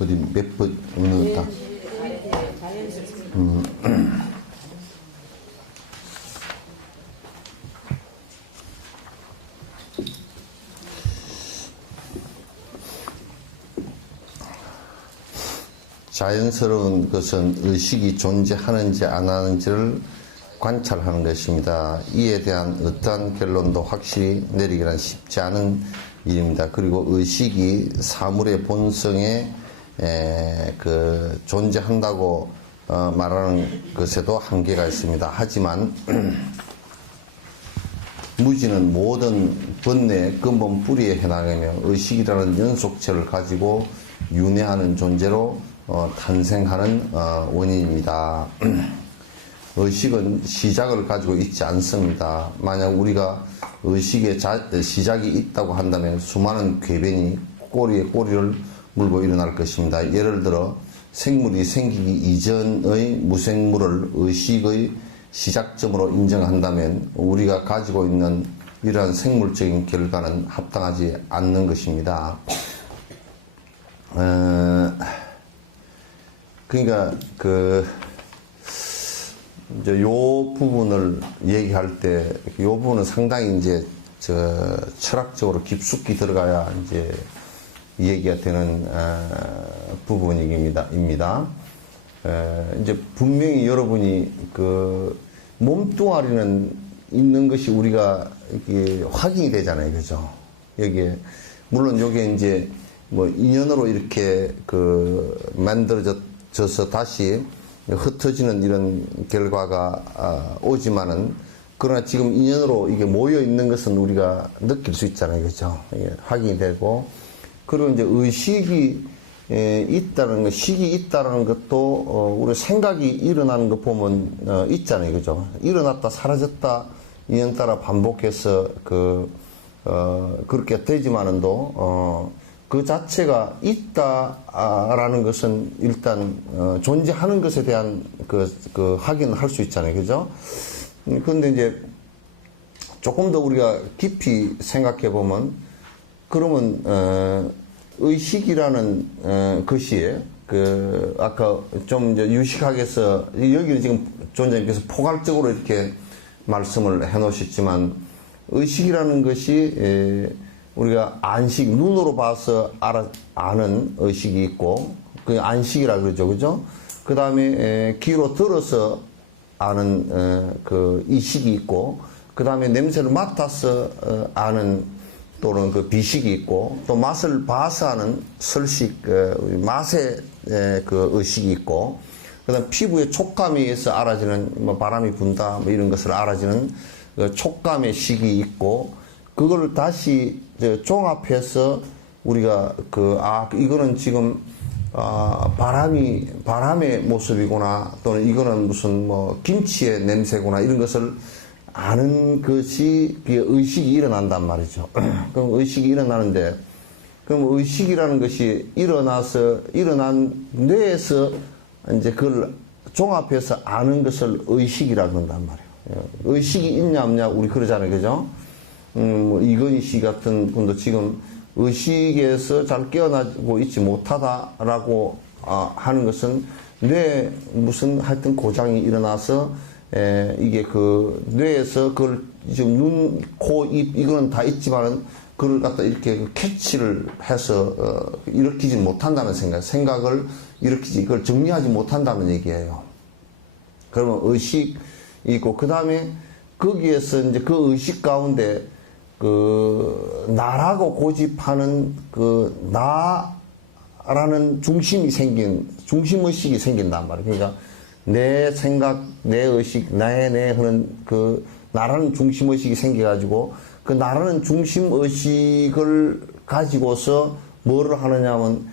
어디 몇 번, 어느 다. 자연스러운 것은 의식이 존재하는지 안 하는지를 관찰하는 것입니다. 이에 대한 어떠한 결론도 확실히 내리기란 쉽지 않은 일입니다. 그리고 의식이 사물의 본성에 존재한다고 말하는 것에도 한계가 있습니다. 하지만 무지는 모든 번뇌의 근본 뿌리에 해당하며 의식이라는 연속체를 가지고 윤회하는 존재로 탄생하는 원인입니다. 의식은 시작을 가지고 있지 않습니다. 만약 우리가 의식의 시작이 있다고 한다면 수많은 궤변이 꼬리에 꼬리를 물고 일어날 것입니다. 예를 들어 생물이 생기기 이전의 무생물을 의식의 시작점으로 인정한다면 우리가 가지고 있는 이러한 생물적인 결과는 합당하지 않는 것입니다. 그러니까 이제 요 부분을 얘기할 때, 요 부분은 상당히 이제 철학적으로 깊숙이 들어가야 이제 얘기가 되는 부분입니다. 이제 분명히 여러분이 몸뚱아리는 있는 것이 우리가 이게 확인이 되잖아요, 그죠? 여기에 물론 요게 이제 뭐 인연으로 이렇게 만들어져서 다시 흩어지는 이런 결과가 오지만은, 그러나 지금 인연으로 이게 모여 있는 것은 우리가 느낄 수 있잖아요, 그죠? 이게 확인이 되고, 그리고 이제 의식이 있다는 것, 식이 있다는 것도 우리 생각이 일어나는 거 보면 있잖아요, 그죠? 일어났다 사라졌다 인연 따라 반복해서 그렇게 되지만은도 그 자체가 있다라는 것은 일단 존재하는 것에 대한 확인을 할 수 있잖아요, 그죠? 그런데 이제 조금 더 우리가 깊이 생각해 보면, 그러면 의식이라는 것이 아까 좀 이제 유식학에서 여기는 지금 존재님께서 포괄적으로 이렇게 말씀을 해 놓으셨지만, 의식이라는 것이 우리가 안식, 눈으로 봐서 아는 의식이 있고, 그 안식이라 그러죠, 그죠? 그 다음에 귀로 들어서 아는 이식이 있고, 그 다음에 냄새를 맡아서 아는 또는 비식이 있고, 또 맛을 봐서 아는 설식, 맛의 의식이 있고, 그 다음 피부의 촉감에 의해서 알아지는, 뭐 바람이 분다, 뭐 이런 것을 알아지는 촉감의 식이 있고, 그걸 다시 종합해서 우리가 이거는 지금 바람의 모습이구나, 또는 이거는 무슨 뭐 김치의 냄새구나, 이런 것을 아는 것이 의식이 일어난단 말이죠. 그럼 의식이 일어나는데, 그럼 의식이라는 것이 일어난 뇌에서 이제 그걸 종합해서 아는 것을 의식이라고 한단 말이에요. 의식이 있냐 없냐 우리 그러잖아요, 그죠? 뭐 이건희 씨 같은 분도 지금 의식에서 잘 깨어나고 있지 못하다라고 하는 것은 뇌에 무슨 하여튼 고장이 일어나서 이게 뇌에서 그걸 지금 눈, 코, 입 이거는 다 있지만은 그걸 갖다 이렇게 캐치를 해서 일으키지 못한다는 생각을 일으키지, 그걸 정리하지 못한다는 얘기예요. 그러면 의식이 있고, 그 다음에 거기에서 이제 그 의식 가운데 나라고 고집하는 나라는 중심의식이 생긴단 말이에요. 그러니까 내 생각, 내 의식, 내 하는 나라는 중심의식이 생겨가지고, 그 나라는 중심의식을 가지고서 뭐를 하느냐면,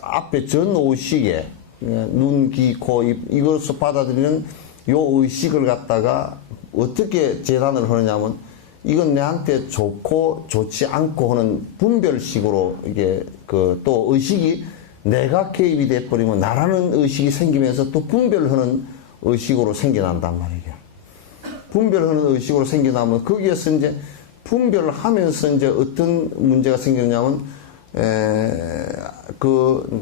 앞에 전 의식에, 눈, 귀, 코, 입, 이것을 받아들이는 요 의식을 갖다가 어떻게 재단을 하느냐면, 이건 내한테 좋고 좋지 않고 하는 분별식으로 이게 또 의식이 내가 개입이 돼버리면 나라는 의식이 생기면서 또 분별하는 의식으로 생겨난단 말이에요. 분별하는 의식으로 생겨나면 거기에서 이제 분별을 하면서 이제 어떤 문제가 생기냐면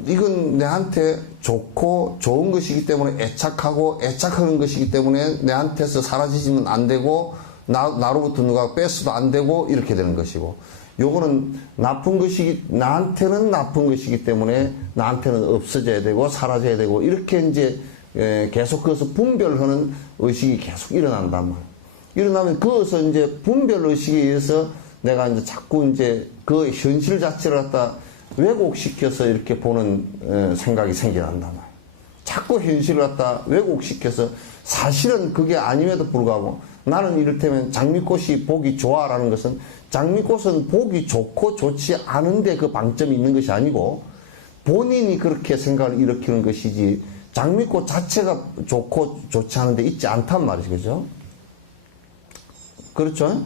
이건 내한테 좋고 좋은 것이기 때문에 애착하고 애착하는 것이기 때문에 내한테서 사라지지면 안 되고 나로부터 누가 뺏어도 안 되고 이렇게 되는 것이고, 요거는 나쁜 것이기, 나한테는 나쁜 것이기 때문에 나한테는 없어져야 되고 사라져야 되고, 이렇게 이제 계속 그것을 분별하는 의식이 계속 일어난단 말이에요. 일어나면 그것을 이제 분별 의식에 의해서 내가 이제 자꾸 이제 그 현실 자체를 갖다 왜곡시켜서 이렇게 보는 생각이 생겨난단 말이에요. 자꾸 현실을 갖다 왜곡시켜서 사실은 그게 아님에도 불구하고 나는 이를테면 장미꽃이 보기 좋아라는 것은, 장미꽃은 보기 좋고 좋지 않은데 그 방점이 있는 것이 아니고 본인이 그렇게 생각을 일으키는 것이지 장미꽃 자체가 좋고 좋지 않은데 있지 않단 말이죠. 그죠? 그렇죠?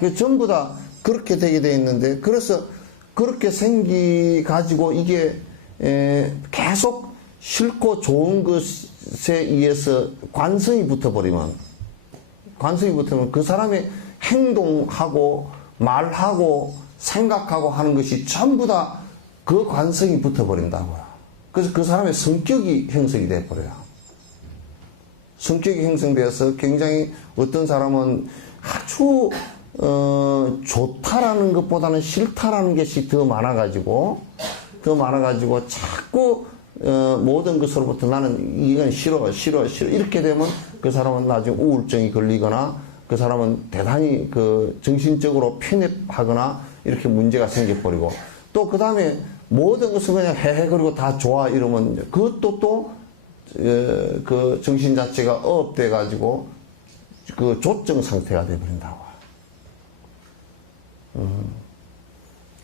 네. 전부 다 그렇게 되게 돼 있는데, 그래서 그렇게 생기가지고 이게 계속 싫고 좋은 것에 의해서 관성이 붙어버리면 그 사람의 행동하고 말하고 생각하고 하는 것이 전부 다 그 관성이 붙어버린다고요. 그래서 그 사람의 성격이 형성이 돼버려요. 성격이 형성되어서 굉장히 어떤 사람은 아주 좋다라는 것보다는 싫다라는 것이 더 많아가지고 자꾸 모든 것으로부터 나는 이건 싫어 이렇게 되면 그 사람은 나중에 우울증이 걸리거나 그 사람은 대단히 그 정신적으로 편협하거나 이렇게 문제가 생겨버리고, 또 그 다음에 모든 것을 그냥 헤헤거리고 다 좋아 이러면 그것도 또 그 정신 자체가 억압돼 가지고 그 조증 상태가 되어버린다고.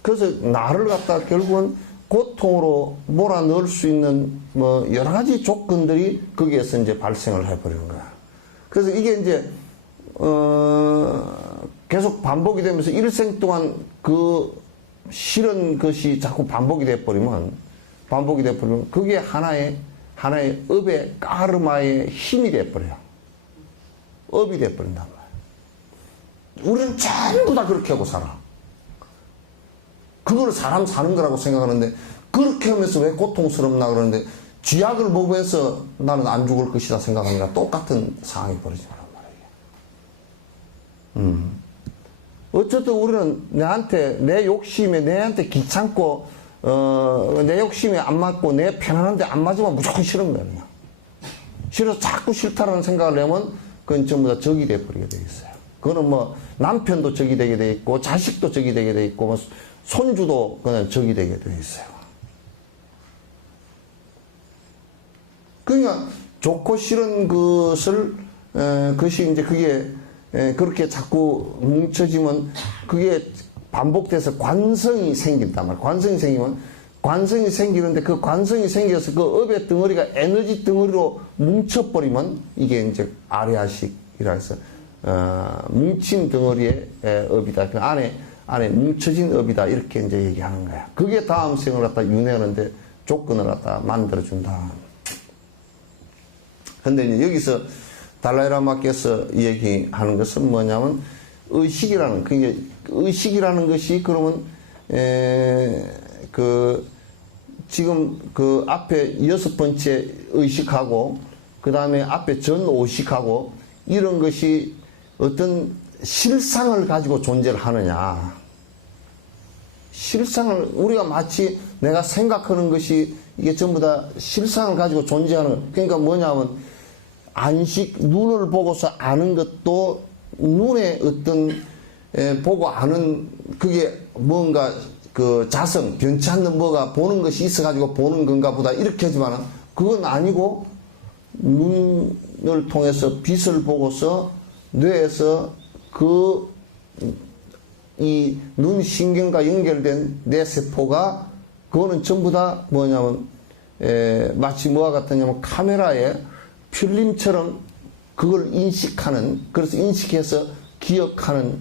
그래서 나를 갖다 결국은 고통으로 몰아넣을 수 있는 뭐 여러 가지 조건들이 거기에서 이제 발생을 해버리는 거야. 그래서 이게 이제 계속 반복이 되면서 일생 동안 그 싫은 것이 자꾸 반복이 돼버리면 그게 하나의 업의 까르마의 힘이 돼버려요. 업이 돼버린단 말이에요. 우리는 전부 다 그렇게 하고 살아. 그걸 사람 사는 거라고 생각하는데, 그렇게 하면서 왜 고통스럽나 그러는데, 쥐약을 먹으면서 나는 안 죽을 것이다 생각하니까 똑같은 상황이 벌어지는 말이에요. 어쨌든 우리는 내 욕심에, 내한테 귀찮고, 내 욕심에 안 맞고, 내 편안한데 안 맞으면 무조건 싫은 거야, 그냥. 싫어서 자꾸 싫다라는 생각을 하면, 그건 전부 다 적이 돼버리게 돼 있어요. 그거는 뭐, 남편도 적이 되게 돼 있고, 자식도 적이 되게 돼 있고, 뭐, 손주도 그냥 적이 되게 돼 있어요. 그러니까, 좋고 싫은 것을, 그것이 이제 그게, 그렇게 자꾸 뭉쳐지면 그게 반복돼서 관성이 생긴단 말이에요. 관성이 생기면, 관성이 생기는데 그 관성이 생겨서 그 업의 덩어리가 에너지 덩어리로 뭉쳐버리면 이게 이제 아레아식이라 해서, 뭉친 덩어리의 업이다. 그 안에 뭉쳐진 업이다. 이렇게 이제 얘기하는 거야. 그게 다음 생을 갖다 윤회하는데 조건을 갖다 만들어준다. 근데 이제 여기서 달라이라마께서 얘기하는 것은 뭐냐면, 의식이라는 것이 그러면, 지금 그 앞에 6번째 의식하고, 그 다음에 앞에 전오식하고, 이런 것이 어떤 실상을 가지고 존재를 하느냐. 실상을, 우리가 마치 내가 생각하는 것이 이게 전부 다 실상을 가지고 존재하는, 그러니까 뭐냐면, 눈을 보고서 아는 것도 눈에 어떤, 보고 아는, 그게 뭔가 그 자성, 변치 않는 뭐가 보는 것이 있어가지고 보는 건가 보다 이렇게 하지만은 그건 아니고, 눈을 통해서 빛을 보고서 뇌에서 이 눈신경과 연결된 뇌세포가, 그거는 전부 다 뭐냐면, 마치 뭐와 같으냐면 카메라에 필름처럼 그걸 인식하는, 그래서 인식해서 기억하는,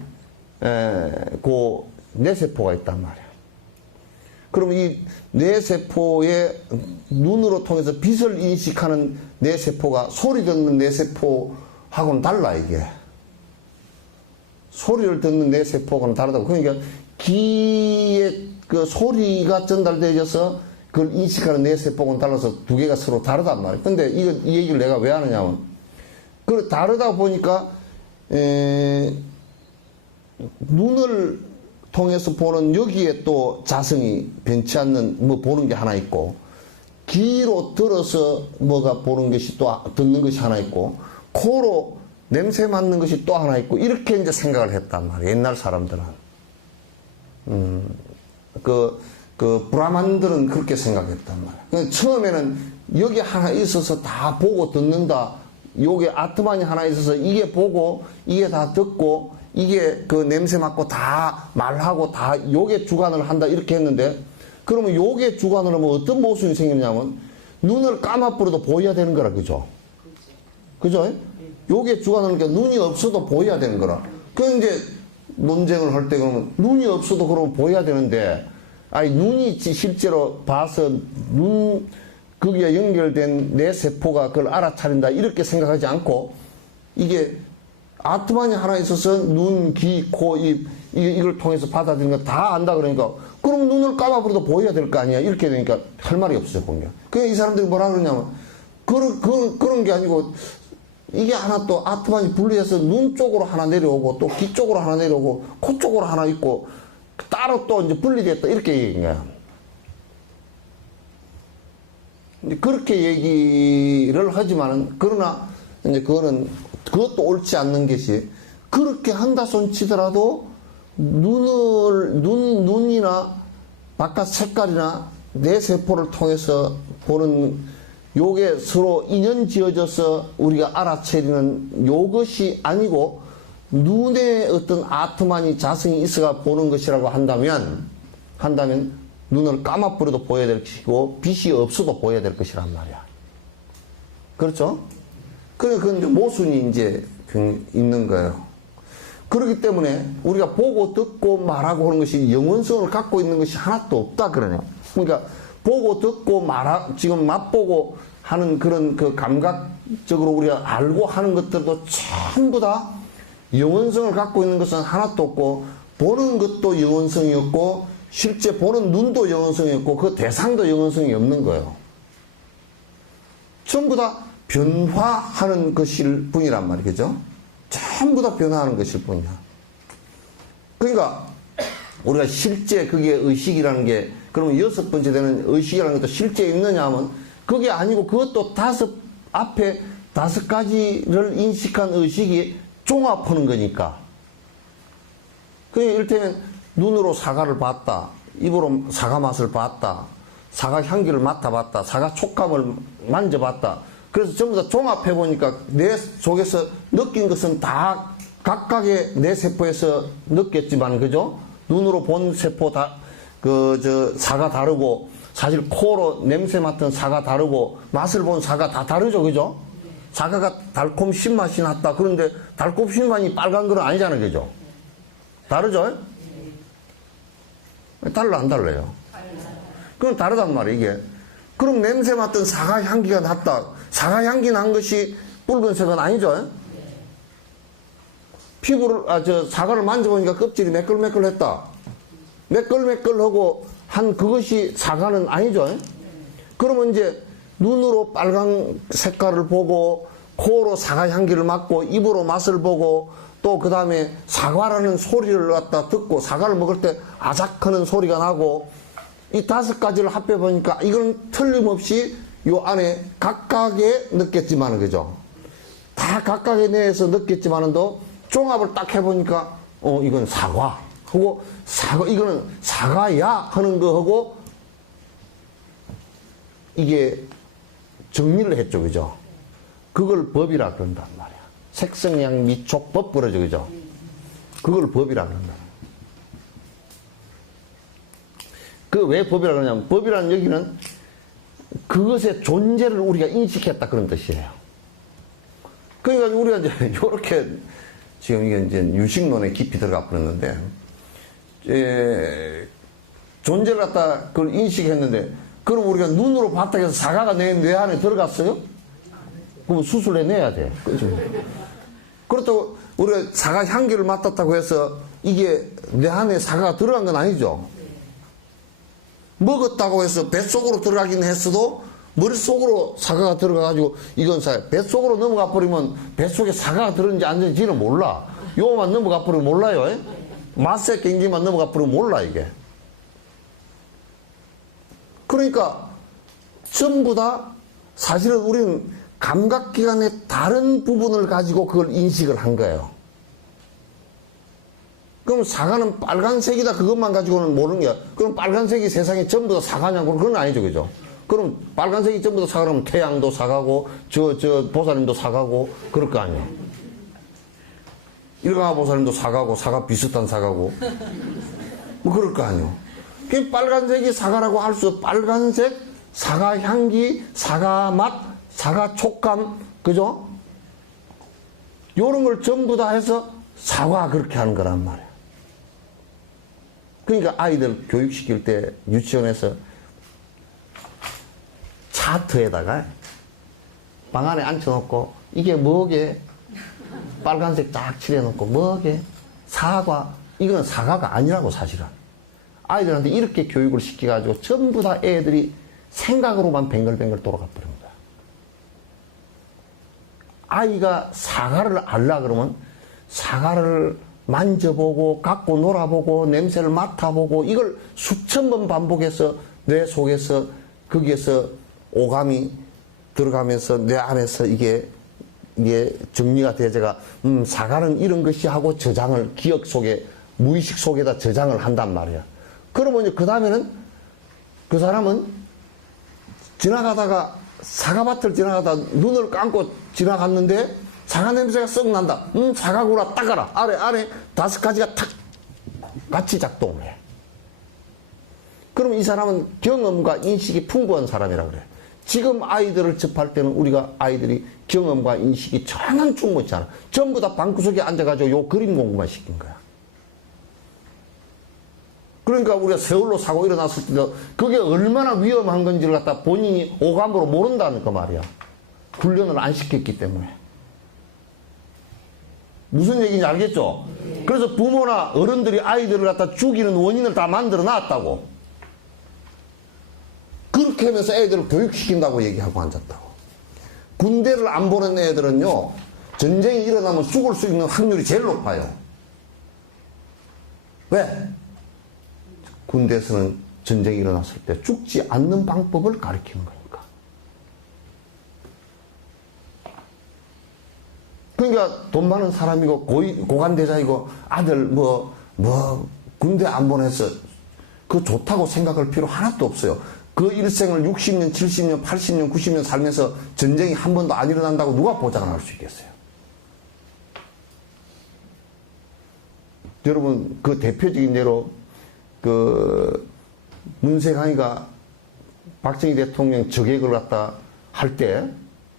그 뇌세포가 있단 말이야. 그럼 이 뇌세포의 눈으로 통해서 빛을 인식하는 뇌세포가 소리 듣는 뇌세포하고는 달라, 이게. 소리를 듣는 뇌세포하고는 다르다고. 그러니까 귀의 그 소리가 전달되어져서 그걸 인식하는 뇌세포는 달라서 두 개가 서로 다르단 말이에요. 근데 이 얘기를 내가 왜 하느냐면, 그 다르다 보니까, 눈을 통해서 보는 여기에 또 자성이 변치 않는 뭐 보는 게 하나 있고, 귀로 들어서 뭐가 보는 것이 또 듣는 것이 하나 있고, 코로 냄새 맡는 것이 또 하나 있고, 이렇게 이제 생각을 했단 말이에요. 옛날 사람들은. 브라만들은 그렇게 생각했단 말이에요. 처음에는 여기 하나 있어서 다 보고 듣는다. 요게 아트만이 하나 있어서 이게 보고, 이게 다 듣고, 이게 그 냄새 맡고 다 말하고 다 요게 주관을 한다. 이렇게 했는데, 그러면 요게 주관을 하면 어떤 모순이 생기냐면, 눈을 감아버려도 보여야 되는 거라, 그죠? 그죠? 요게 주관을 하니까 눈이 없어도 보여야 되는 거라. 그 이제 논쟁을 할 때 그러면 눈이 없어도 그러면 보여야 되는데, 아니, 눈이 실제로 봐서 거기에 연결된 내 세포가 그걸 알아차린다. 이렇게 생각하지 않고, 이게 아트만이 하나 있어서 눈, 귀, 코, 입, 이걸 통해서 받아들이는 거 다 안다 그러니까, 그럼 눈을 감아버려도 보여야 될 거 아니야. 이렇게 되니까 할 말이 없어요, 보면. 그러니까 이 사람들이 뭐라 그러냐면, 그런 게 아니고, 이게 하나 또 아트만이 분리해서 눈 쪽으로 하나 내려오고, 또 귀 쪽으로 하나 내려오고, 코 쪽으로 하나 있고, 따로 또 이제 분리됐다. 이렇게 얘기한 거야. 그렇게 얘기를 하지만은, 그러나, 이제 그것도 옳지 않는 것이, 그렇게 한다 손 치더라도, 눈이나 바깥 색깔이나 내 세포를 통해서 보는 요게 서로 인연 지어져서 우리가 알아채리는 요것이 아니고, 눈에 어떤 아트만이 자성이 있어가 보는 것이라고 한다면 눈을 감아버려도 보여야 될 것이고, 빛이 없어도 보여야 될 것이란 말이야. 그렇죠? 그건 이제 모순이 이제 있는 거예요. 그렇기 때문에 우리가 보고 듣고 말하고 하는 것이 영원성을 갖고 있는 것이 하나도 없다 그러네요. 그러니까 보고 듣고 지금 맛보고 하는 그런 그 감각적으로 우리가 알고 하는 것들도 전부 다 영원성을 갖고 있는 것은 하나도 없고, 보는 것도 영원성이 없고, 실제 보는 눈도 영원성이 없고, 그 대상도 영원성이 없는 거예요. 전부 다 변화하는 것일 뿐이란 말이죠. 전부 다 변화하는 것일 뿐이야. 그러니까 우리가 실제 그게 의식이라는 게, 그러면 여섯 번째 되는 의식이라는 것도 실제 있느냐 하면 그게 아니고, 그것도 앞에 다섯 가지를 인식한 의식이 종합하는 거니까. 그게 이를테면 눈으로 사과를 봤다, 입으로 사과 맛을 봤다, 사과 향기를 맡아봤다, 사과 촉감을 만져봤다. 그래서 전부 다 종합해보니까 내 속에서 느낀 것은 다 각각의 내 세포에서 느꼈지만, 그죠? 눈으로 본 세포 사과 다르고, 사실 코로 냄새 맡은 사과 다르고, 맛을 본 사과 다 다르죠, 그죠? 사과가 달콤 신맛이 났다. 그런데 달콤 신맛이 빨간 건 아니잖아요, 그죠? 다르죠? 달라, 안 달라요? 그건 다르단 말이에요, 이게. 그럼 냄새 맡은 사과 향기가 났다. 사과 향기 난 것이 붉은색은 아니죠? 사과를 만져보니까 껍질이 매끌매끌했다. 매끌매끌하고 한 그것이 사과는 아니죠? 그러면 이제 눈으로 빨간 색깔을 보고, 코로 사과 향기를 맡고, 입으로 맛을 보고, 또 그 다음에 사과라는 소리를 갖다 듣고, 사과를 먹을 때 아작하는 소리가 나고, 이 다섯 가지를 합해보니까 이건 틀림없이 요 안에 각각의 느꼈지만은, 그죠? 다 각각의 내에서 느꼈지만은도 종합을 딱 해보니까, 이건 사과 하고, 이거는 사과야 하는 거 하고, 이게 정리를 했죠, 그죠? 그걸 법이라 그런단 말이야. 색성양 미촉법 그러죠, 그죠? 그걸 법이라 그런다. 그 왜 법이라 그러냐면, 법이라는 얘기는 그것의 존재를 우리가 인식했다 그런 뜻이에요. 그러니까 우리가 이제 요렇게 지금 이게 이제 유식론에 깊이 들어가 버렸는데, 존재를 갖다 그걸 인식했는데, 그럼 우리가 눈으로 봤다 해서 사과가 내 뇌 안에 들어갔어요? 그럼 수술해내야 돼. 그렇죠? 그렇다고 우리가 사과 향기를 맡았다고 해서 이게 내 안에 사과가 들어간 건 아니죠. 먹었다고 해서 뱃속으로 들어가긴 했어도 머릿속으로 사과가 들어가가지고 이건 뱃속으로 넘어가 버리면 뱃속에 사과가 들었는지 안 들었는지는 몰라. 요만 넘어가 버리면 몰라요. 맛의 경기만 넘어가 버리면 몰라 이게. 그러니까 전부 다 사실은 우리는 감각기관의 다른 부분을 가지고 그걸 인식을 한 거예요. 그럼 사과는 빨간색이다 그것만 가지고는 모르는 거야. 그럼 빨간색이 세상에 전부 다 사과냐고 그건 아니죠, 그죠? 그럼 빨간색이 전부 다 사과라면 태양도 사과고 저 보살님도 사과고 그럴 거 아니야. 일광화 보살님도 사과고 사과 비슷한 사과고 뭐 그럴 거 아니야. 그 빨간색이 사과라고 할 수 없어. 빨간색, 사과 향기, 사과 맛, 사과 촉감, 그죠? 요런 걸 전부 다 해서 사과 그렇게 하는 거란 말이야. 그러니까 아이들 교육시킬 때 유치원에서 차트에다가 방 안에 앉혀놓고 이게 뭐게? 빨간색 쫙 칠해놓고 뭐게? 사과. 이건 사과가 아니라고 사실은. 아이들한테 이렇게 교육을 시켜가지고 전부 다 애들이 생각으로만 뱅글뱅글 돌아가 버립니다. 아이가 사과를 알라 그러면 사과를 만져보고 갖고 놀아보고 냄새를 맡아보고 이걸 수천 번 반복해서 뇌 속에서 거기에서 오감이 들어가면서 뇌 안에서 이게 정리가 돼제가 사과는 이런 것이 하고 저장을 기억 속에 무의식 속에다 저장을 한단 말이야. 그러면 이제 그 다음에는 그 사람은 지나가다가 사과밭을 지나가다 눈을 감고 지나갔는데 사과 냄새가 썩 난다. 사과구나 닦아라. 아래 5가지가 탁 같이 작동해. 그럼 이 사람은 경험과 인식이 풍부한 사람이라 그래. 지금 아이들을 접할 때는 우리가 아이들이 경험과 인식이 전혀 충분치 않아. 전부 다 방구석에 앉아가지고 요 그림 공부만 시킨 거야. 그러니까 우리가 세월로 사고 일어났을 때도 그게 얼마나 위험한 건지를 갖다 본인이 오감으로 모른다는 거 말이야. 훈련을 안 시켰기 때문에. 무슨 얘기인지 알겠죠? 그래서 부모나 어른들이 아이들을 갖다 죽이는 원인을 다 만들어 놨다고. 그렇게 하면서 애들을 교육시킨다고 얘기하고 앉았다고. 군대를 안 보낸 애들은요, 전쟁이 일어나면 죽을 수 있는 확률이 제일 높아요. 왜? 군대에서는 전쟁이 일어났을 때 죽지 않는 방법을 가르치는 거니까. 그러니까 돈 많은 사람이고 고관대장이고 아들 군대 안 보내서 그거 좋다고 생각할 필요 하나도 없어요. 그 일생을 60년, 70년, 80년, 90년 살면서 전쟁이 한 번도 안 일어난다고 누가 보장을 할 수 있겠어요? 여러분, 그 대표적인 예로 문세강이가 박정희 대통령 저격을 갖다 할 때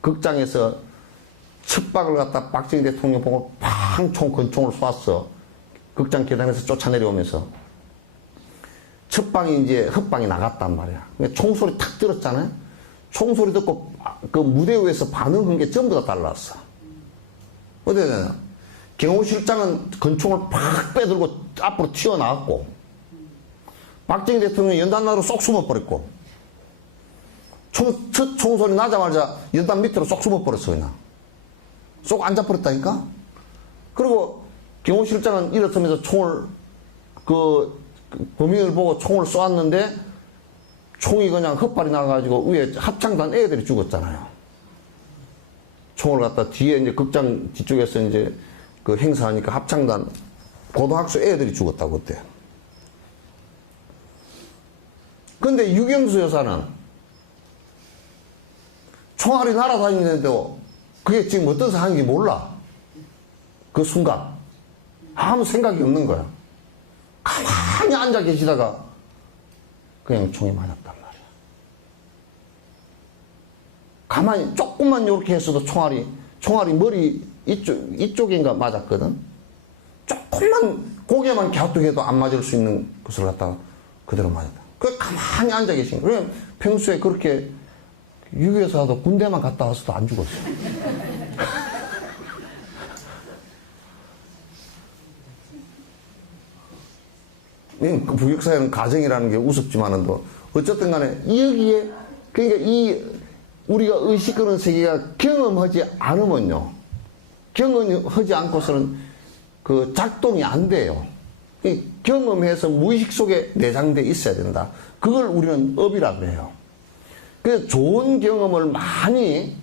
극장에서 첩박을 갖다 박정희 대통령 보고 팡 권총을 쏘았어. 극장 계단에서 쫓아내려오면서 첫방이 이제 헛방이 나갔단 말이야. 총소리 탁 들었잖아요. 총소리 듣고 그 무대 위에서 반응한 게 전부 다 달랐어. 어떻게 되냐? 경호실장은 권총을 팍 빼들고 앞으로 튀어나왔고, 박정희 대통령이 연단나로 쏙 숨어버렸고, 첫 총소리 나자마자 연단 밑으로 쏙 숨어버렸어, 그냥. 쏙 앉아버렸다니까? 그리고 경호실장은 일어서면서 총을, 범인을 보고 총을 쏘았는데, 총이 그냥 헛발이 나가가지고 위에 합창단 애들이 죽었잖아요. 총을 갖다 뒤에 이제 극장 뒤쪽에서 이제 그 행사하니까 합창단 고등학교 애들이 죽었다고 그때. 근데 유경수 여사는 총알이 날아다니는데도 그게 지금 어떤 상황인지 몰라. 그 순간. 아무 생각이 없는 거야. 가만히 앉아 계시다가 그냥 총이 맞았단 말이야. 가만히 조금만 이렇게 했어도 총알이 머리 이쪽인가 맞았거든. 조금만 고개만 갸우뚱해도 안 맞을 수 있는 것을 갖다가 그대로 맞았다. 그 가만히 앉아 계신 거예요. 평소에 그렇게 유교에서도 군대만 갔다 와서도 안 죽었어요. 부역사회는 가정이라는 게 우습지만은 또 어쨌든 간에 여기에 그러니까 이 우리가 의식하는 세계가 경험하지 않으면요, 경험하지 않고서는 그 작동이 안 돼요. 이 경험해서 무의식 속에 내장돼 있어야 된다. 그걸 우리는 업이라고 해요. 그래서 좋은 경험을 많이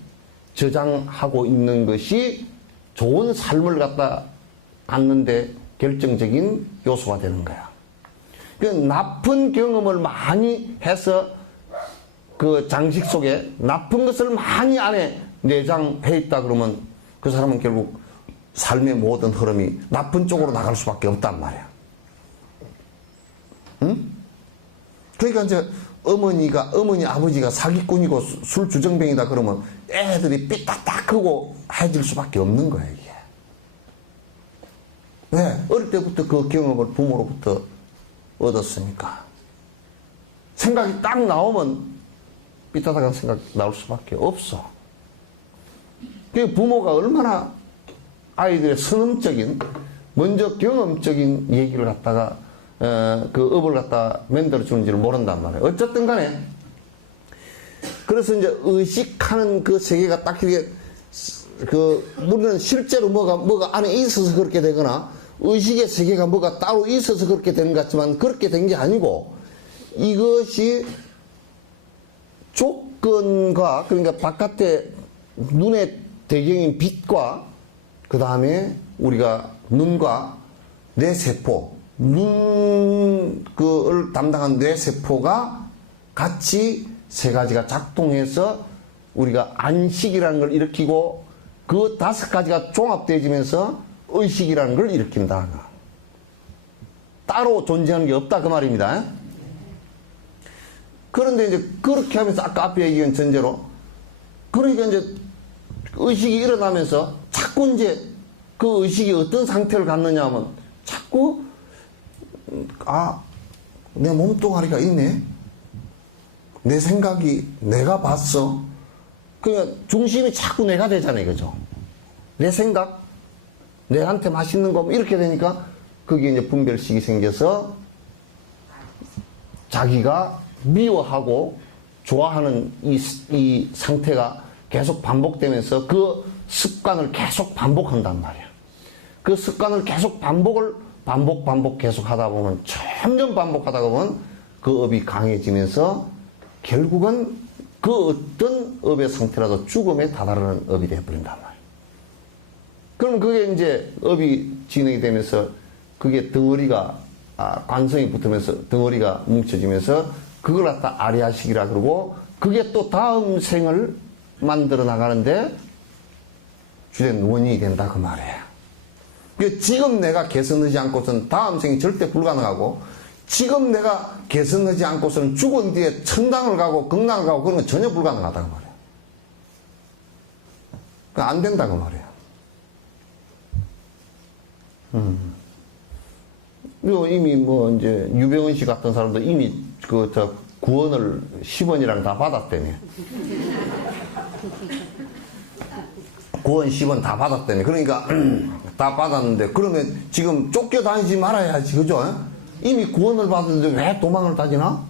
저장하고 있는 것이 좋은 삶을 갖다 갖는데 결정적인 요소가 되는 거야. 그 나쁜 경험을 많이 해서 그 장식 속에 나쁜 것을 많이 안에 내장해 있다 그러면 그 사람은 결국 삶의 모든 흐름이 나쁜 쪽으로 나갈 수밖에 없단 말이야. 응? 그러니까 이제 어머니, 아버지가 사기꾼이고 술 주정뱅이다 그러면 애들이 삐딱딱하고 해질 수밖에 없는 거야, 이게. 왜? 어릴 때부터 그 경험을 부모로부터 얻었으니까. 생각이 딱 나오면 삐딱딱한 생각 나올 수밖에 없어. 그 부모가 얼마나 아이들의 선험적인, 먼저 경험적인 얘기를 갖다가 그 업을 갖다 만들어 주는지를 모른단 말이에요. 어쨌든 간에 그래서 이제 의식하는 그 세계가 딱 이렇게 우리는 실제로 뭐가 안에 있어서 그렇게 되거나 의식의 세계가 뭐가 따로 있어서 그렇게 되는 것 같지만 그렇게 된 게 아니고 이것이 조건과 그러니까 바깥에 눈의 배경인 빛과 그 다음에 우리가 눈과 뇌세포 그걸 담당한 뇌세포가 같이 세 가지가 작동해서 우리가 안식이라는 걸 일으키고 그 5가지가 종합되어지면서 의식이라는 걸 일으킨다. 따로 존재하는 게 없다 그 말입니다. 그런데 이제 그렇게 하면서 아까 앞에 얘기한 전제로 그러니까 이제 의식이 일어나면서 자꾸 이제 그 의식이 어떤 상태를 갖느냐 하면 자꾸 내 몸뚱아리가 있네. 내 생각이 내가 봤어. 그러니까 중심이 자꾸 내가 되잖아요. 그죠? 내 생각, 내한테 맛있는 거 이렇게 되니까 거기에 이제 분별식이 생겨서 자기가 미워하고 좋아하는 이 상태가 계속 반복되면서 그 습관을 계속 반복한단 말이야. 그 습관을 계속 반복 계속 하다 보면 점점 반복하다 보면 그 업이 강해지면서 결국은 그 어떤 업의 상태라도 죽음에 다다르는 업이 되어버린단 말이야. 그럼 그게 이제 업이 진행이 되면서 그게 덩어리가 관성이 붙으면서 덩어리가 뭉쳐지면서 그걸 갖다 아리아식이라 그러고 그게 또 다음 생을 만들어 나가는데 주된 원인이 된다 그 말이에요. 지금 내가 개선하지 않고서는 다음 생이 절대 불가능하고 지금 내가 개선하지 않고서는 죽은 뒤에 천당을 가고 극락을 가고 그런 건 전혀 불가능하다 그 말이에요. 안 된다 그 말이에요. 그리고 이미 뭐 이제 유병헌 씨 같은 사람도 이미 구원을 10원이랑 다 받았다며. 구원 10원 다 받았다며. 그러니까 다 받았는데 그러면 지금 쫓겨다니지 말아야지. 그죠? 이미 구원을 받았는데 왜 도망을 다니나?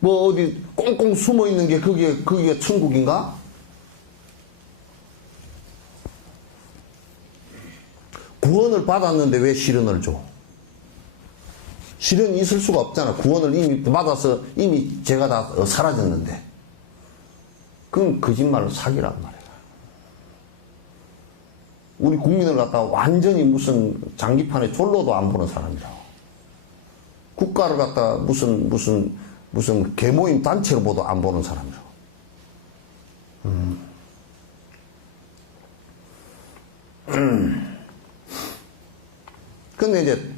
뭐 어디 꽁꽁 숨어 있는 게 그게 천국인가? 구원을 받았는데 왜 시련을 줘? 시련이 있을 수가 없잖아. 구원을 이미 받아서 이미 죄가 다 사라졌는데. 그건 거짓말로 사기란 말이야. 우리 국민을 갖다가 완전히 무슨 장기판에 졸로도 안 보는 사람이라고. 국가를 갖다가 무슨 계모임 단체로 보도 안 보는 사람이라고. 근데 이제,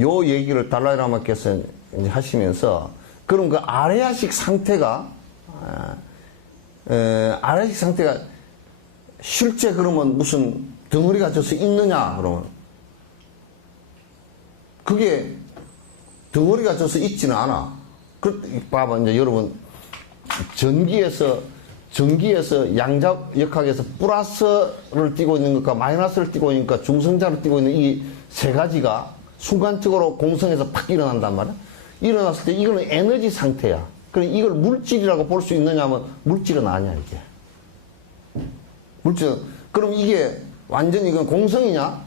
요 얘기를 달라이라마께서 이제 하시면서, 그럼 그 아레아식 상태가, 아레아식 상태가 실제 그러면 무슨 덩어리가 져서 있느냐, 그러면. 그게 덩어리가 져서 있지는 않아. 봐봐, 이제 여러분, 전기에서 전기에서 양자역학에서 플러스를 띠고 있는 것과 마이너스를 띠고 있는 것과 중성자를 띠고 있는 이 세 가지가 순간적으로 공성에서 팍 일어난단 말이야. 일어났을 때 이거는 에너지 상태야. 그럼 이걸 물질이라고 볼 수 있느냐 하면 물질은 아니야, 이게. 물질은. 그럼 이게 완전히 이건 공성이냐?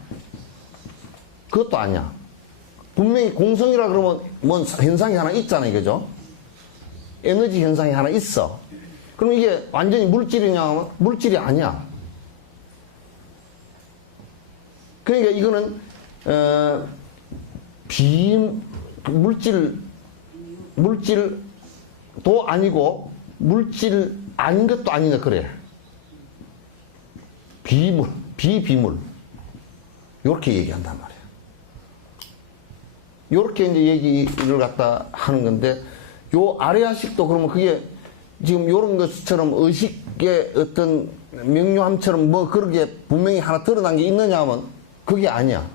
그것도 아니야. 분명히 공성이라 그러면 뭔 현상이 하나 있잖아요, 그죠? 에너지 현상이 하나 있어. 그럼 이게 완전히 물질이냐 하면 물질이 아니야. 그러니까 이거는 물질도 아니고 물질 아닌 것도 아니다 그래. 비비물 이렇게 얘기한단 말이야. 이렇게 이제 얘기를 갖다 하는 건데, 요 아래아식도 그러면 그게 지금 요런 것처럼 의식의 어떤 명료함처럼 뭐 그렇게 분명히 하나 드러난 게 있느냐 하면 그게 아니야.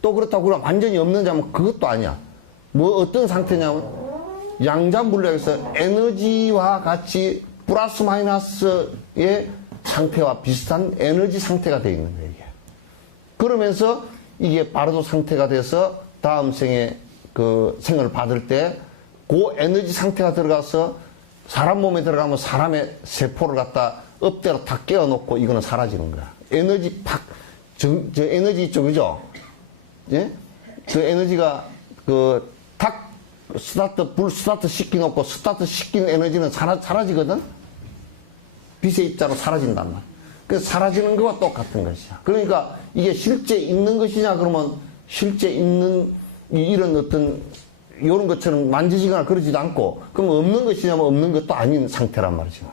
또 그렇다고 그럼 완전히 없느냐 하면 그것도 아니야. 뭐 어떤 상태냐면 양자 물리학에서 에너지와 같이 플러스 마이너스의 상태와 비슷한 에너지 상태가 되어 있는 거예요, 이게. 그러면서 이게 바로도 상태가 돼서 다음 생에 그 생을 받을 때 그 에너지 상태가 들어가서 사람 몸에 들어가면 사람의 세포를 갖다 엎대로 다 깨어놓고 이거는 사라지는 거야. 에너지 저 에너지 있죠, 그죠? 예? 그 에너지가 불 스타트 시켜놓고 스타트 시킨 에너지는 사라지거든? 빛의 입자로 사라진단 말이야. 그래서 사라지는 거와 똑같은 것이야. 그러니까 이게 실제 있는 것이냐 그러면 실제 있는 이런 어떤 이런 것처럼 만지지거나 그러지도 않고, 그럼 없는 것이냐면 없는 것도 아닌 상태란 말이죠.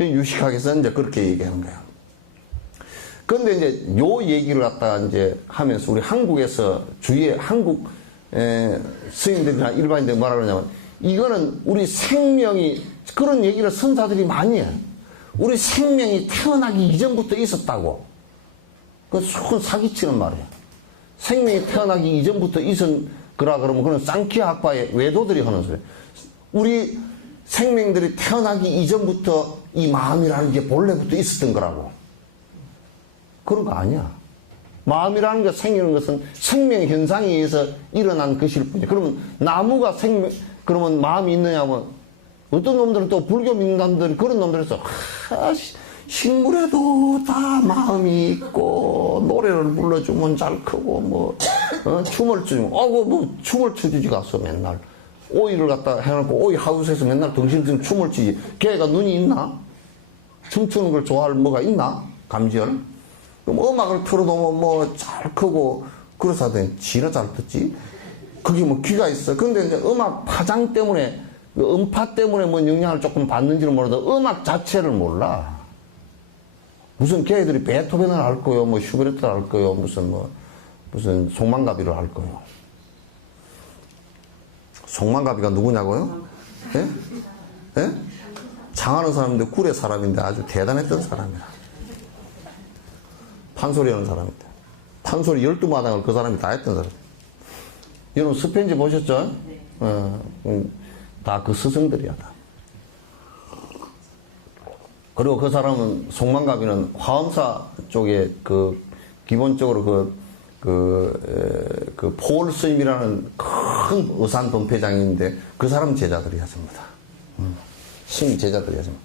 유식학에서 이제 그렇게 얘기하는 거야. 그런데 이제 요 얘기를 갖다가 이제 하면서 우리 한국에서 주위에 한국 스님들이나 일반인들이 뭐라 그러냐면, 이거는 우리 생명이, 그런 얘기를 선사들이 많이 해. 우리 생명이 태어나기 이전부터 있었다고. 그건 사기치는 말이야. 생명이 태어나기 이전부터 있은 거라 그러면 그건 쌍키아 학파의 외도들이 하는 소리야. 우리 생명들이 태어나기 이전부터 이 마음이라는 게 본래부터 있었던 거라고. 그런 거 아니야. 마음이라는 게 생기는 것은 생명 현상에 의해서 일어난 것일 뿐이야. 그러면 나무가 그러면 마음이 있느냐면, 어떤 놈들은 또 불교 믿는 사람들이 그런 놈들에서 식물에도 다 마음이 있고 노래를 불러주면 잘 크고 춤을 추면 춤을 추지 가서 맨날 오이를 갖다 해놓고 오이 하우스에서 맨날 덩실덩실 춤을 추지. 걔가 눈이 있나? 춤추는 걸 좋아할 뭐가 있나? 감지열? 그럼 음악을 틀어놓으면 잘 크고 그래서 하더니 지나 잘 듣지? 그게 귀가 있어. 근데 이제 음악 파장 때문에 음파 때문에 영향을 조금 받는지는 몰라도 음악 자체를 몰라. 무슨 걔들이 베토벤을 할 거요, 슈베르트를 할 거요, 무슨 송만가비를 할 거요. 송만가비가 누구냐고요? 예? 예? 장하는 사람인데 굴의 사람인데 아주 대단했던 사람이야. 판소리 하는 사람인데. 판소리 12마당을 그 사람이 다 했던 사람. 여러분 스펜지 보셨죠? 다 그 스승들이야, 다. 그리고 그 사람은, 송만가비는 화엄사 쪽에 기본적으로 포올 스님이라는 큰 의산 범패장인데 그 사람 제자들이야, 전부 다. 신 제자들이야, 전부.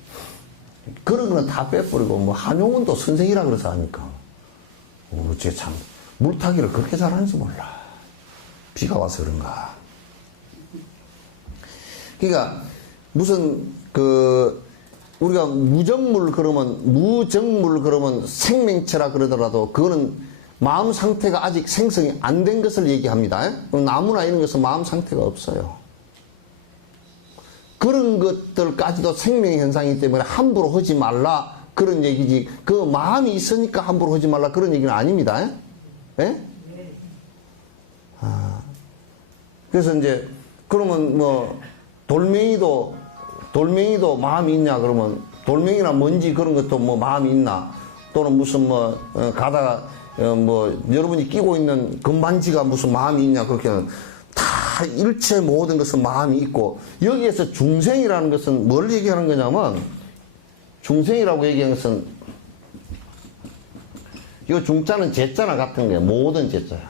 그런 거는 다 빼버리고, 한용운도 선생이라 그래서 하니까. 쟤 참, 물타기를 그렇게 잘하는지 몰라. 비가 와서 그런가. 그러니까, 우리가 무정물 그러면 생명체라 그러더라도 그거는 마음 상태가 아직 생성이 안 된 것을 얘기합니다. 나무나 이런 것은 마음 상태가 없어요. 그런 것들까지도 생명 현상이기 때문에 함부로 하지 말라 그런 얘기지. 그 마음이 있으니까 함부로 하지 말라 그런 얘기는 아닙니다. 예? 그래서 이제 그러면 돌멩이도 마음이 있냐 그러면 돌멩이나 먼지 그런 것도 마음이 있나, 또는 무슨 가다가 여러분이 끼고 있는 금반지가 무슨 마음이 있냐, 그렇게는 다 일체 모든 것은 마음이 있고, 여기에서 중생이라는 것은 뭘 얘기하는 거냐면 중생이라고 얘기하는 것은 이 중자는 제자나 같은 거예요. 모든 제자야.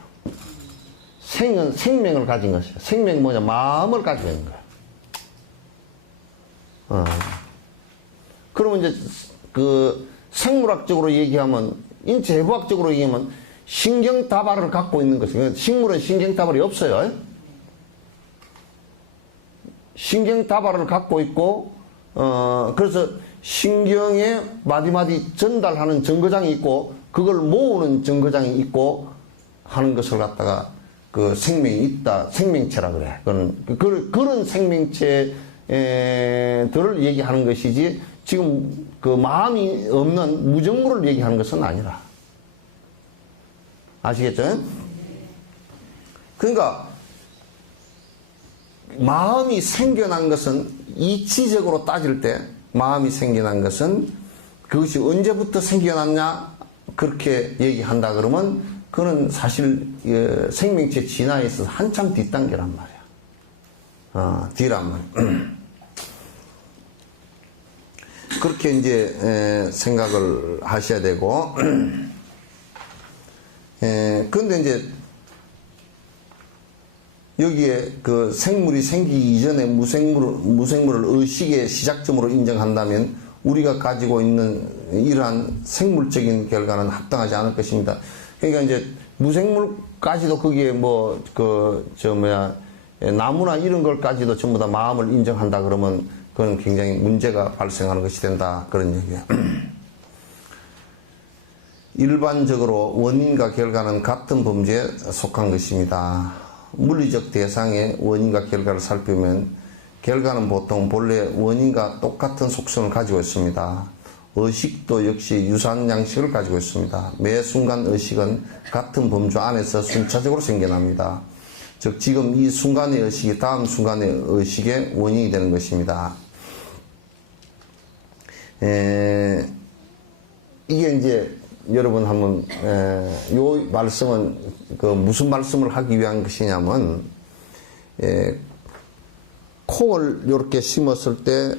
생은 생명을 가진 것이야. 생명이 뭐냐? 마음을 가지고 있는 거야. 그러면 이제 그 생물학적으로 얘기하면, 인체해부학적으로 얘기하면 신경다발을 갖고 있는 것이에요. 식물은 신경다발이 없어요. 신경다발을 갖고 있고, 그래서 신경에 마디마디 전달하는 정거장이 있고, 그걸 모으는 정거장이 있고 하는 것을 갖다가 그 생명이 있다, 생명체라 그래. 그런 생명체들을 얘기하는 것이지, 지금 그 마음이 없는 무정물을 얘기하는 것은 아니라. 아시겠죠? 그러니까 마음이 생겨난 것은, 이치적으로 따질 때 마음이 생겨난 것은 그것이 언제부터 생겨났냐 그렇게 얘기한다 그러면 그는 사실 생명체 진화에 있어서 한참 뒷단계란 말이야. 뒤란 말이야. 그렇게 이제 생각을 하셔야 되고, 그런데 이제 여기에 그 생물이 생기기 이전에 무생물을 의식의 시작점으로 인정한다면 우리가 가지고 있는 이러한 생물적인 결과는 합당하지 않을 것입니다. 그러니까 이제 무생물까지도 거기에 나무나 이런 걸까지도 전부 다 마음을 인정한다 그러면 그건 굉장히 문제가 발생하는 것이 된다. 그런 얘기야. 일반적으로 원인과 결과는 같은 범주에 속한 것입니다. 물리적 대상의 원인과 결과를 살피면 결과는 보통 본래 원인과 똑같은 속성을 가지고 있습니다. 의식도 역시 유사한 양식을 가지고 있습니다. 매 순간 의식은 같은 범주 안에서 순차적으로 생겨납니다. 즉 지금 이 순간의 의식이 다음 순간의 의식의 원인이 되는 것입니다. 이게 이제 여러분 한번 요 말씀은 무슨 말씀을 하기 위한 것이냐면, 콩을 이렇게 심었을 때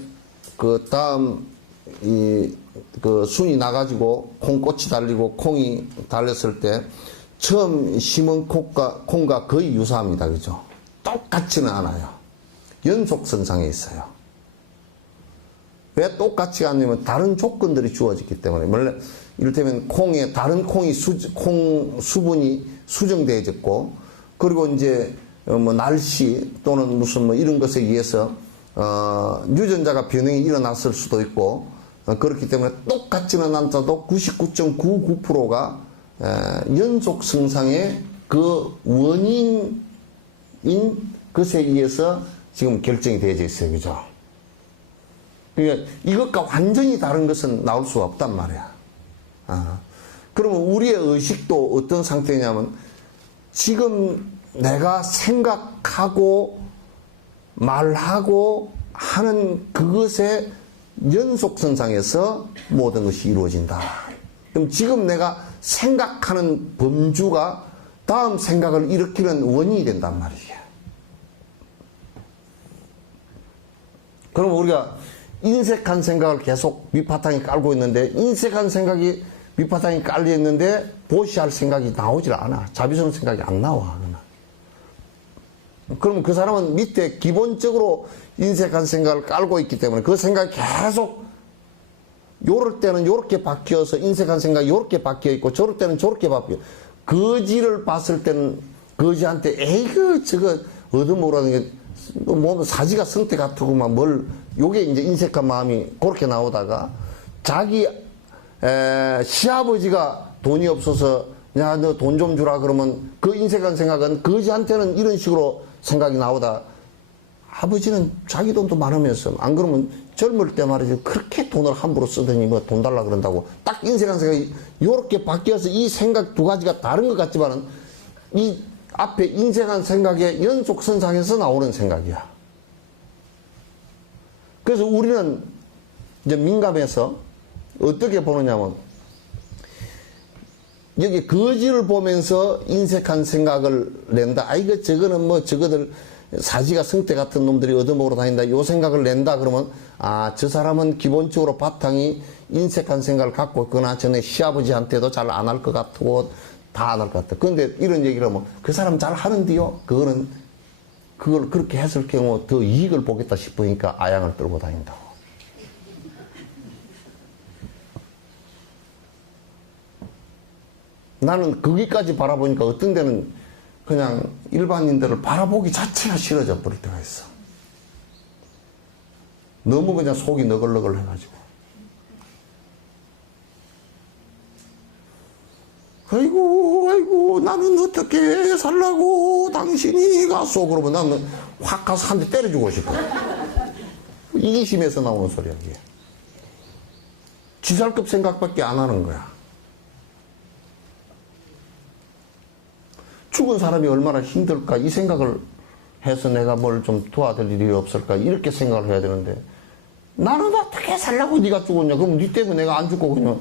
그 다음 그 순이 나가지고 콩꽃이 달리고 콩이 달렸을 때 처음 심은 콩과 거의 유사합니다. 그죠? 똑같지는 않아요. 연속선상에 있어요. 왜 똑같지가 않냐면 다른 조건들이 주어졌기 때문에. 원래 이를테면 콩에 다른 콩이 수분이 수정되어졌고, 그리고 이제 날씨 또는 무슨 이런 것에 의해서 유전자가 변형이 일어났을 수도 있고, 그렇기 때문에 똑같지는 않다도 99.99%가 연속 성상의 그 원인인 것에 의해서 지금 결정이 되어져 있어요. 그죠? 그러니까 이것과 완전히 다른 것은 나올 수가 없단 말이야. 그러면 우리의 의식도 어떤 상태냐면, 지금 내가 생각하고 말하고 하는 그것의 연속선상에서 모든 것이 이루어진다. 그럼 지금 내가 생각하는 범주가 다음 생각을 일으키는 원인이 된단 말이에요. 그럼 우리가 인색한 생각을 계속 밑바탕에 깔고 있는데, 인색한 생각이 밑바탕에 깔려 있는데 보시할 생각이 나오질 않아. 자비스러운 생각이 안 나와. 그러면 그 사람은 밑에 기본적으로 인색한 생각을 깔고 있기 때문에 그 생각이 계속 요럴 때는 요렇게 바뀌어서 인색한 생각이 요렇게 바뀌어 있고, 저럴 때는 저렇게 바뀌어. 거지를 봤을 때는 거지한테 에이그 저거 얻어먹으라는 게 뭐 사지가 성태 같으고만 요게 이제 인색한 마음이 그렇게 나오다가, 자기 시아버지가 돈이 없어서 야 너 돈 좀 주라 그러면 그 인색한 생각은 거지한테는 이런 식으로 생각이 나오다, 아버지는 자기 돈도 많으면서 안 그러면 젊을 때 말이죠, 그렇게 돈을 함부로 쓰더니 뭐 돈 달라 그런다고, 딱 인색한 생각이 요렇게 바뀌어서 이 생각 두 가지가 다른 것 같지만은 이 앞에 인색한 생각의 연속선상에서 나오는 생각이야. 그래서 우리는 이제 민감해서 어떻게 보느냐면, 여기 거지를 보면서 인색한 생각을 낸다. 이거 저거는 뭐 저거들 사지가 성대 같은 놈들이 얻어먹으러 다닌다 요 생각을 낸다 그러면 아, 저 사람은 기본적으로 바탕이 인색한 생각을 갖고 있거나 전에 시아버지한테도 잘 안 할 것 같고 다 안 할 것 같다. 그런데 이런 얘기를 하면 그 사람 잘 하는데요. 그거는 그걸 그렇게 했을 경우 더 이익을 보겠다 싶으니까 아양을 떨고 다닌다고. 나는 거기까지 바라보니까 어떤 데는 그냥 일반인들을 바라보기 자체가 싫어져 버릴 때가 있어. 너무 그냥 속이 너글너글 해가지고. 아이고, 나는 어떻게 살라고, 당신이 가소. 그러면 나는 확 가서 한 대 때려주고 싶어. 이기심에서 나오는 소리야, 이게. 지살급 생각밖에 안 하는 거야. 죽은 사람이 얼마나 힘들까, 이 생각을 해서 내가 뭘 좀 도와드릴 일이 없을까, 이렇게 생각을 해야 되는데, 나는 어떻게 살라고 네가 죽었냐? 그럼 네 때문에 내가 안 죽고 그냥.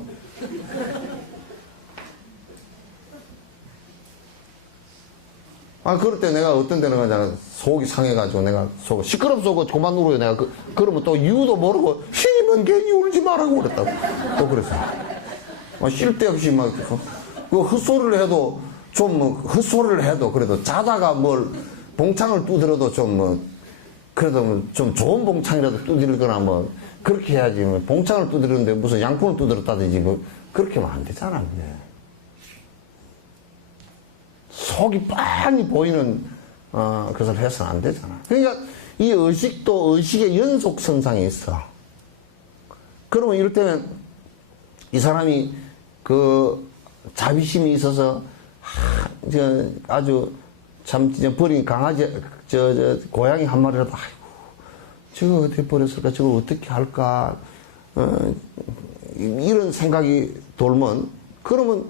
아, 그럴 때 내가 어떤 데는 그냥 속이 상해가지고 내가 시끄럽소, 그만 울어요. 내가 그러면 또 이유도 모르고, 신이면 괜히 울지 말라고 그랬다고. 또 그랬어. 쉴 데 없이 막, 헛소리를 해도, 헛소리를 해도, 그래도 자다가 뭘, 봉창을 두드려도 그래도 좀 좋은 봉창이라도 두드리거나 그렇게 해야지. 봉창을 두드리는데 무슨 양푼을 두드렸다든지, 그렇게 하면 안 되잖아, 그게. 속이 빤히 보이는 것을 해서는 안 되잖아. 그러니까 이 의식도 의식의 연속선상에 있어. 그러면 이럴 때는 이 사람이 자비심이 있어서 아주 참 진짜 버린 강아지 고양이 한 마리라도 아이고 저거 어떻게 버렸을까, 저걸 어떻게 할까, 이런 생각이 돌면, 그러면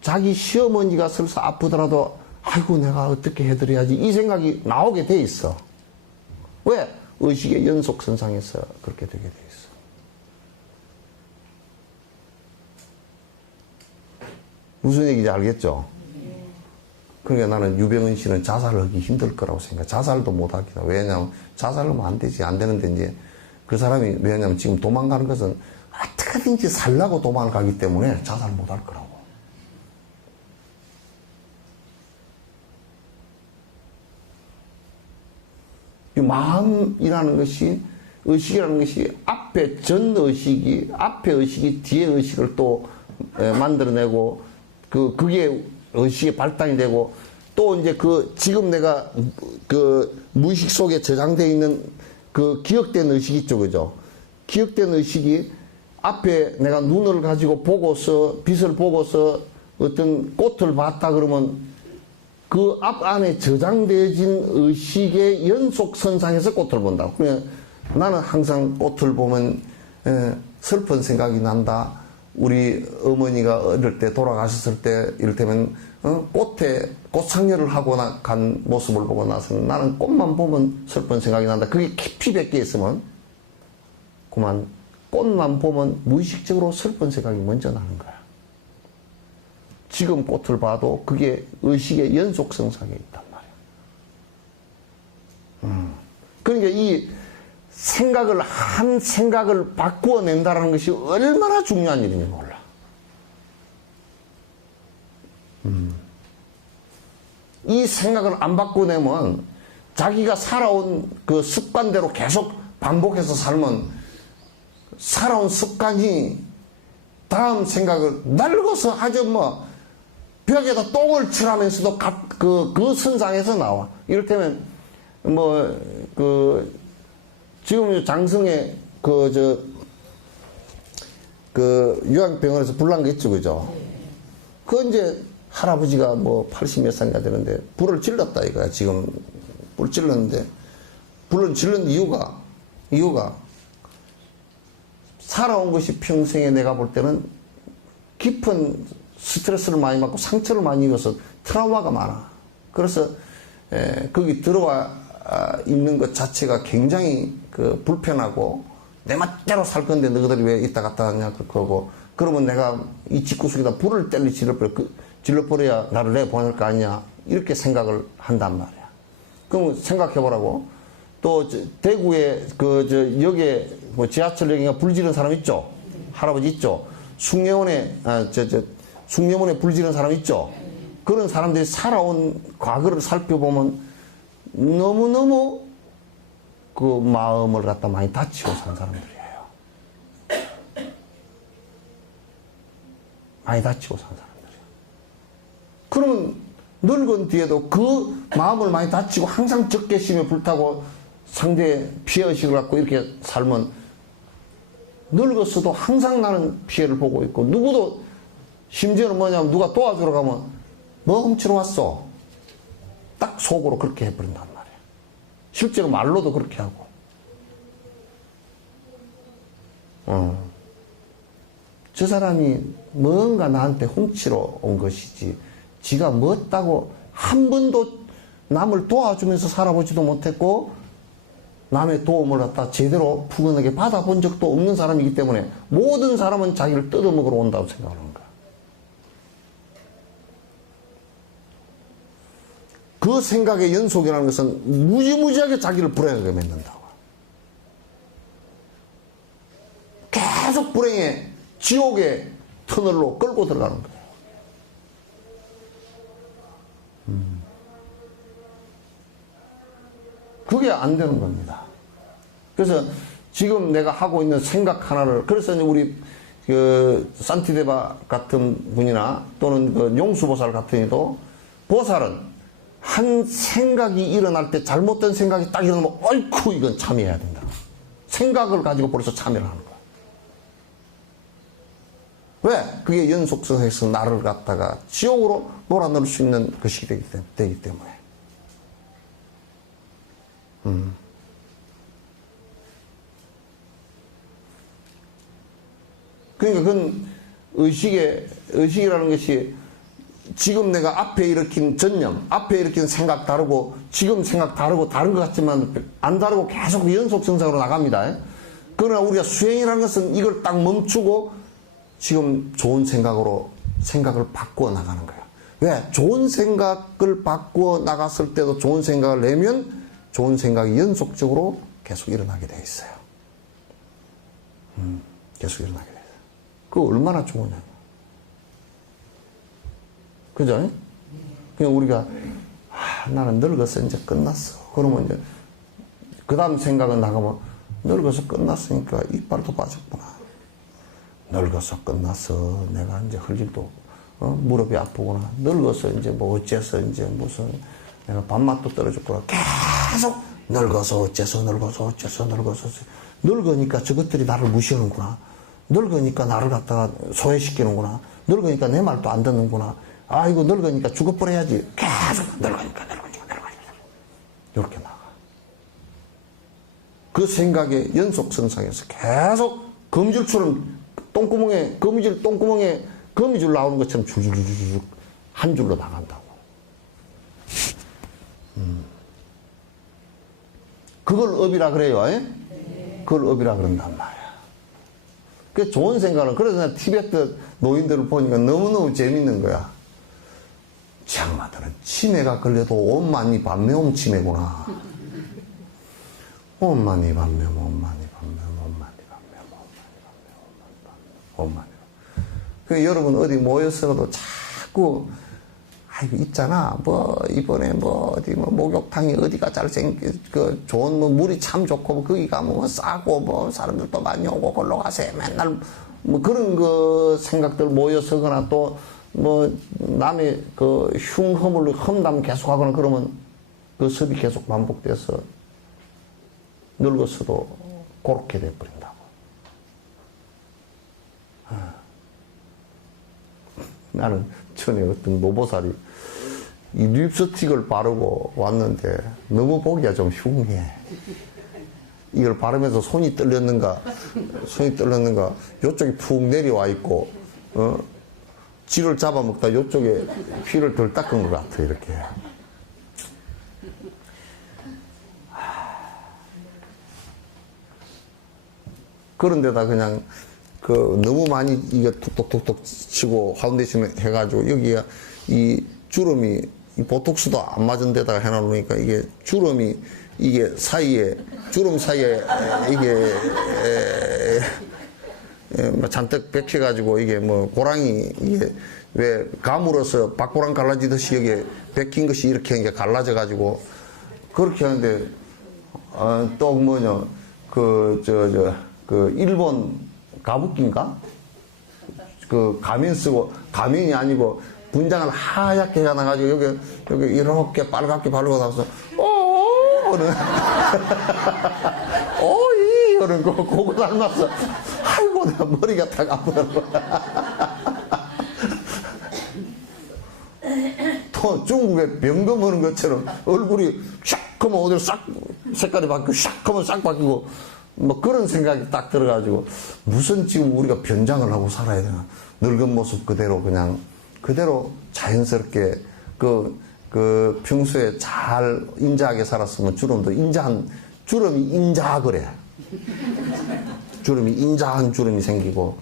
자기 시어머니가 설사 아프더라도 아이고 내가 어떻게 해드려야지, 이 생각이 나오게 돼 있어. 왜? 의식의 연속선상에서 그렇게 되게 돼 있어. 무슨 얘기인지 알겠죠? 그러니까 나는 유병은 씨는 자살을 하기 힘들 거라고 생각해. 자살도 못 하겠다. 왜냐하면 자살하면 안 되지. 안 되는데 이제 그 사람이, 왜냐하면 지금 도망가는 것은 어떻게든지 살라고 도망가기 때문에 자살 못 할 거라고. 이 마음이라는 것이, 의식이라는 것이 앞에 전 의식이, 앞에 의식이 뒤에 의식을 또 만들어내고, 그게 의식의 발단이 되고, 또 이제 지금 내가 무의식 속에 저장되어 있는 기억된 의식이 있죠, 그죠? 기억된 의식이 앞에 내가 눈을 가지고 보고서, 빛을 보고서 어떤 꽃을 봤다 그러면 그 앞 안에 저장되어진 의식의 연속선상에서 꽃을 본다고. 그냥 나는 항상 꽃을 보면 슬픈 생각이 난다. 우리 어머니가 어릴 때 돌아가셨을 때 이를테면 꽃에 꽃상여를 하고 간 모습을 보고 나서는 나는 꽃만 보면 슬픈 생각이 난다. 그게 깊이 베껴 있으면 그만 꽃만 보면 무의식적으로 슬픈 생각이 먼저 나는 거야. 지금 꽃을 봐도 그게 의식의 연속선상에 있단 말이야. 그러니까 이 한 생각을 바꾸어낸다는 것이 얼마나 중요한 일인지 몰라. 이 생각을 안 바꾸내면 자기가 살아온 그 습관대로 계속 반복해서 살면 살아온 습관이 다음 생각을 낡아서 아주 벽에다 똥을 칠하면서도 그 선상에서 나와. 이를테면 지금 장성에 요양병원에서 불난 거 있죠, 그죠? 그 이제 할아버지가 80몇 살이나 되는데 불을 질렀다 이거야. 지금 불 질렀는데, 불을 질른 이유가 살아온 것이 평생에 내가 볼 때는 깊은 스트레스를 많이 받고 상처를 많이 입어서 트라우마가 많아. 그래서 거기 들어와 있는 것 자체가 굉장히 불편하고, 내 맛대로 살 건데 너희들이 왜 이따 갔다 왔냐 그러고, 그러면 내가 이 집구석에다 불을 질러버려야 나를 내보낼 거 아니냐, 이렇게 생각을 한단 말이야. 그럼 생각해보라고. 또 대구에 역에 뭐 지하철역인가 불 지른 사람 있죠? 할아버지 있죠? 숭례원에 숭례문에 불 지른 사람 있죠? 그런 사람들이 살아온 과거를 살펴보면 너무너무 그 마음을 갖다 많이 다치고 산 사람들이에요. 많이 다치고 산 사람들이에요. 그러면 늙은 뒤에도 그 마음을 많이 다치고 항상 적개심에 불타고 상대의 피해의식을 갖고 이렇게 살면 늙었어도 항상 나는 피해를 보고 있고, 누구도 심지어는 뭐냐면 누가 도와주러 가면 뭐 훔치러 왔어? 딱 속으로 그렇게 해버린단 말이에요. 실제로 말로도 그렇게 하고. 저 사람이 뭔가 나한테 훔치러 온 것이지 지가 뭐었다고 한 번도 남을 도와주면서 살아보지도 못했고 남의 도움을 갖다 제대로 푸근하게 받아본 적도 없는 사람이기 때문에 모든 사람은 자기를 뜯어먹으러 온다고 생각하는 거야. 그 생각의 연속이라는 것은 무지무지하게 자기를 불행하게 만든다고. 계속 불행의 지옥의 터널로 끌고 들어가는 거예요. 그게 안 되는 겁니다. 그래서 지금 내가 하고 있는 생각 하나를, 그래서 우리 산티데바 같은 분이나 또는 용수보살 같은 이도, 보살은 한 생각이 일어날 때 잘못된 생각이 딱 일어나면 어이쿠 이건 참여해야 된다. 생각을 가지고 벌써 참여를 하는 거야. 왜? 그게 연속성에서 나를 갖다가 지옥으로 몰아넣을 수 있는 것이 되기 때문에. 그러니까 그건 의식이라는 것이 지금 내가 앞에 일으킨 전념, 앞에 일으킨 생각 다르고 지금 생각 다르고 다른 것 같지만 안 다르고 계속 연속성상으로 나갑니다. 그러나 우리가 수행이라는 것은 이걸 딱 멈추고 지금 좋은 생각으로 생각을 바꾸어 나가는 거예요. 왜? 좋은 생각을 바꾸어 나갔을 때도 좋은 생각을 내면 좋은 생각이 연속적으로 계속 일어나게 돼 있어요. 계속 일어나게 돼 있어요. 그거 얼마나 좋으냐고. 그죠? 그냥 우리가 나는 늙었어 이제 끝났어. 그러면 이제 그 다음 생각은 나가면 늙어서 끝났으니까 이빨도 빠졌구나. 늙어서 끝났어. 내가 이제 할 일도 무릎이 아프구나. 늙어서 이제 뭐 어째서 이제 무슨 내가 밥맛도 떨어졌구나. 계속 늙어서 어째서 늙으니까 저것들이 나를 무시하는구나. 늙으니까 나를 갖다가 소외시키는구나. 늙으니까 내 말도 안 듣는구나. 아이고 늙으니까 죽어버려야지. 계속 늙으니까 이렇게 나가. 그 생각의 연속선상에서 계속 거미줄처럼 똥구멍에 거미줄 나오는 것처럼 줄줄줄줄 한 줄로 나간다고. 그걸 업이라 그래요. 그걸 업이라 그런단 말이야. 그 좋은 생각은, 그래서 내가 티베트 노인들을 보니까 너무너무 재밌는 거야. 장마들은 치매가 걸려도 온만이 반매옴 치매구나. 온만이 반매옴. 그 여러분 어디 모여서도 자꾸 아이고 있잖아 뭐 이번에 뭐 어디 뭐 목욕탕이 어디가 그 좋은 뭐 물이 참 좋고 뭐 거기 가면 뭐 싸고 뭐 사람들도 많이 오고 걸로 가세요. 맨날 뭐 그런 그 생각들 모여서거나 또 뭐 남의 그 흉허물로 험담 계속하거나 그러면 그 섭이 계속 반복돼서 늙었어도 그렇게 돼버린다고. 나는 전에 어떤 노보살이 이 립스틱을 바르고 왔는데 너무 보기가 좀 흉해. 이걸 바르면서 손이 떨렸는가 요쪽이 푹 내려와 있고 쥐를 잡아먹다 요쪽에 피를 덜 닦은 것 같아. 이렇게. 그런데다 그냥 너무 많이 이게 톡톡톡톡 치고 파운데이션 해가지고 여기가 이 주름이 이 보톡스도 안 맞은 데다가 해놔놓으니까 이게 주름이, 이게 사이에, 주름 사이에 이게, 잔뜩 bek혀가지고 이게 뭐 고랑이, 이게 왜 가물어서 박고랑 갈라지듯이 여기에 bek힌 것이 이렇게 이게 갈라져가지고 그렇게 하는데, 또 뭐냐, 그 일본 가부키인가? 그 가면 쓰고, 가면이 아니고 분장을 하얗게 해놔가지고 여기 이렇게 빨갛게 바르고 나서, 오이! 이러는 거, 그거 닮았어. 아이고, 내가 머리가 다 아프다는 거야. 또 중국에 병금 오는 것처럼 얼굴이 샥 하면 어디로 싹 색깔이 바뀌고 샥 하면 싹 바뀌고 뭐 그런 생각이 딱 들어가지고 무슨 지금 우리가 변장을 하고 살아야 되나. 늙은 모습 그대로 그냥 그대로 자연스럽게 그 평소에 잘 인자하게 살았으면 주름이 인자 그래. 주름이 인자한 주름이 생기고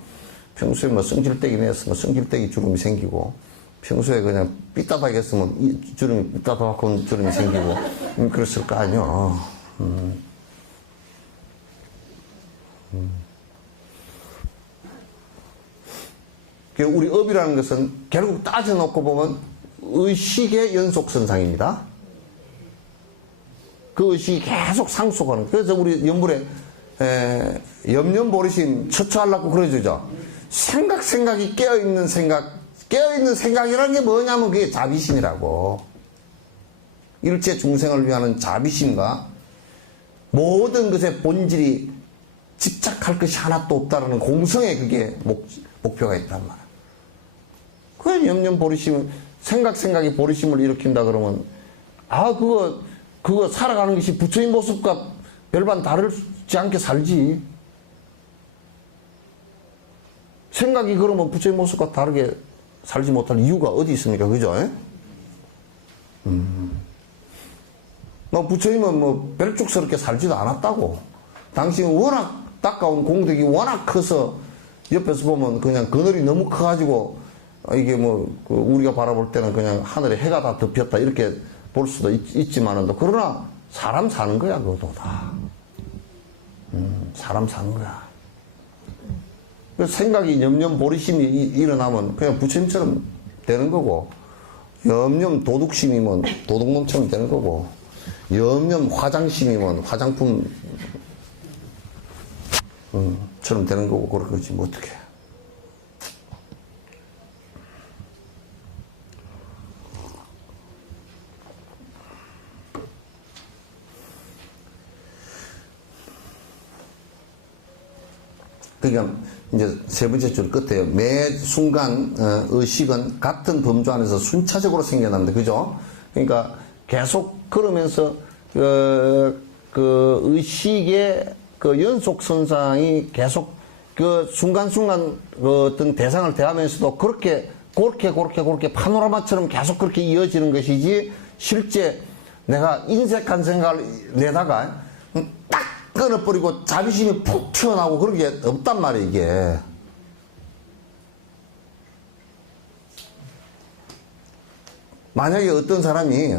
평소에 뭐 성질대기 냈으면 성질대기 주름이 생기고 평소에 그냥 삐딱하게 했으면 주름이 삐딱한 주름이 생기고 그랬을 거 아니야. 우리 업이라는 것은 결국 따져놓고 보면 의식의 연속선상입니다. 그 의식이 계속 상속하는 거예요. 그래서 우리 연불에 염려버리심 처처하려고 그러죠. 생각이 깨어있는 생각이라는 게 뭐냐면 그게 자비심이라고. 일체 중생을 위하는 자비심과 모든 것의 본질이 집착할 것이 하나도 없다라는 공성에 그게 목표가 있단 말이야. 그 염려버리심, 생각이 버리심을 일으킨다 그러면, 그거 살아가는 것이 부처님 모습과 별반 다르지 않게 살지. 생각이 그러면 부처님 모습과 다르게 살지 못할 이유가 어디 있습니까? 그죠? 부처님은 뭐 별쭉스럽게 살지도 않았다고. 당신은 워낙 닦아온 공덕이 워낙 커서 옆에서 보면 그냥 그늘이 너무 커가지고 이게 우리가 바라볼 때는 그냥 하늘에 해가 다 덮였다 이렇게 볼 수도 있지만은 그러나 사람 사는 거야, 그것도 다. 사람 사는 거야. 생각이 염려버리심이 일어나면 그냥 부처님처럼 되는 거고, 염려 도둑심이면 도둑놈처럼 되는 거고, 염려 화장심이면 화장품 처럼 되는 거고, 그런 거지 뭐 어떡해. 그러니까 이제 세 번째 줄 끝에요. 매 순간 의식은 같은 범주 안에서 순차적으로 생겨납니다. 그죠? 그러니까 계속 그러면서 그 의식의 그 연속선상이 계속 그 순간순간 어떤 대상을 대하면서도 그렇게 파노라마처럼 계속 그렇게 이어지는 것이지, 실제 내가 인색한 생각을 내다가 딱 끊어버리고 자비심이 푹 튀어나오고 그런 게 없단 말이에요, 이게. 만약에 어떤 사람이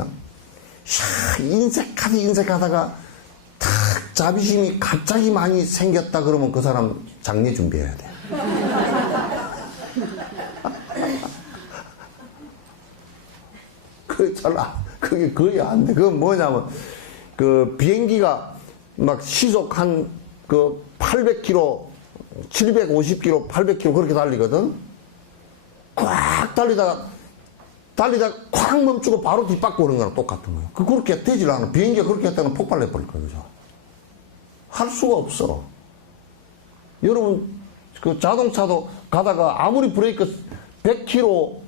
인색하다가 탁 자비심이 갑자기 많이 생겼다 그러면 그 사람 장례 준비해야 돼. 그게 거의 안 돼. 그건 뭐냐면, 그 비행기가 막 시속 한 800km, 750km, 800km 그렇게 달리거든? 꽉 달리다가 콱 멈추고 바로 뒷바퀴 오는 거랑 똑같은 거예요. 그렇게 되질 않아. 비행기가 그렇게 했다면 폭발해버릴 거예요. 그죠? 할 수가 없어. 여러분, 그 자동차도 가다가 아무리 브레이크 100km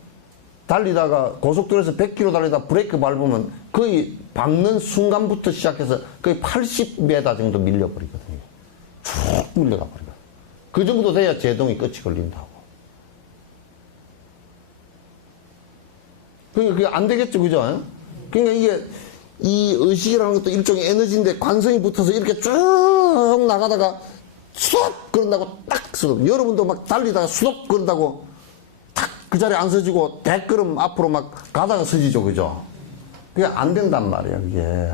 달리다가 고속도로에서 100km 달리다가 브레이크 밟으면 거의 밟는 순간부터 시작해서 거의 80m 정도 밀려버리거든요. 쭉 밀려가 버리거든요. 그 정도 돼야 제동이 끝이 걸린다고. 그러니까 그게 안 되겠죠, 그죠? 그러니까 이게 이 의식이라는 것도 일종의 에너지인데 관성이 붙어서 이렇게 쭉 나가다가 수업 그런다고 딱 수업. 여러분도 막 달리다가 수업 그런다고 딱 그 자리에 안 서지고 대걸음 앞으로 막 가다가 서지죠, 그죠? 그게 안 된단 말이야, 그게.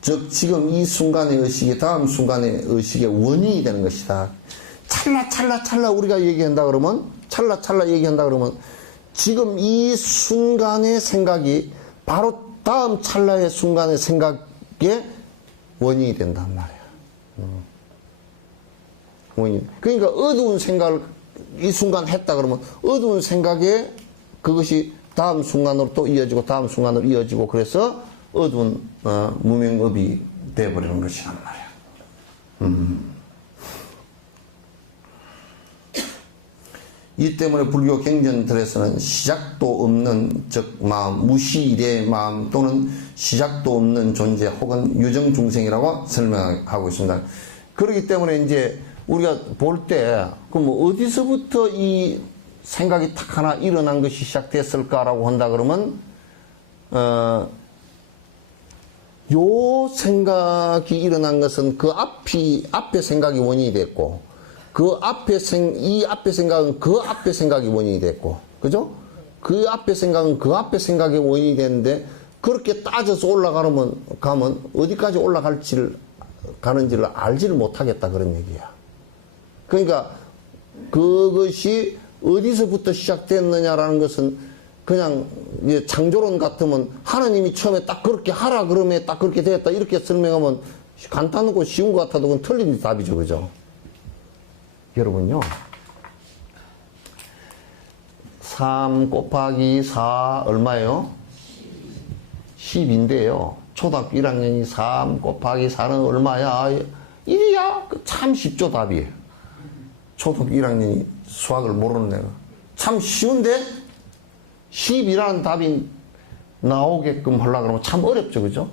즉, 지금 이 순간의 의식이 다음 순간의 의식의 원인이 되는 것이다. 찰나 우리가 얘기한다 그러면, 찰나 얘기한다 그러면, 지금 이 순간의 생각이 바로 다음 찰나의 순간의 생각의 원인이 된단 말이야. 원인. 그러니까 어두운 생각을 이 순간 했다 그러면 어두운 생각에 그것이 다음 순간으로 또 이어지고 다음 순간으로 이어지고 그래서 어두운 무명업이 되어버리는 것이란 말이야. 이 때문에 불교 경전들에서는 시작도 없는 즉 마음, 무시일의 마음 또는 시작도 없는 존재 혹은 유정중생이라고 설명하고 있습니다. 그렇기 때문에 이제 우리가 볼 때 그럼 어디서부터 이 생각이 탁 하나 일어난 것이 시작됐을까라고 한다 그러면 요 생각이 일어난 것은 그 앞에 생각이 원인이 됐고 이 앞에 생각은 그 앞에 생각이 원인이 됐고 그죠? 그 앞에 생각은 그 앞에 생각이 원인이 됐는데 그렇게 따져서 가면 어디까지 가는지를 알지를 못하겠다 그런 얘기야. 그러니까 그것이 어디서부터 시작됐느냐라는 것은 그냥 창조론 같으면 하나님이 처음에 딱 그렇게 하라 그러면 딱 그렇게 되었다 이렇게 설명하면 간단하고 쉬운 것 같아도 그건 틀린 답이죠. 그죠? 여러분요 3 곱하기 4 얼마예요? 10인데요 초등학교 1학년이 3 곱하기 4는 얼마야? 1이야? 참 쉽죠 답이. 초등학교 1학년이 수학을 모르는 애가 참 쉬운데 10이라는 답이 나오게끔 하려고 그러면 참 어렵죠. 그죠?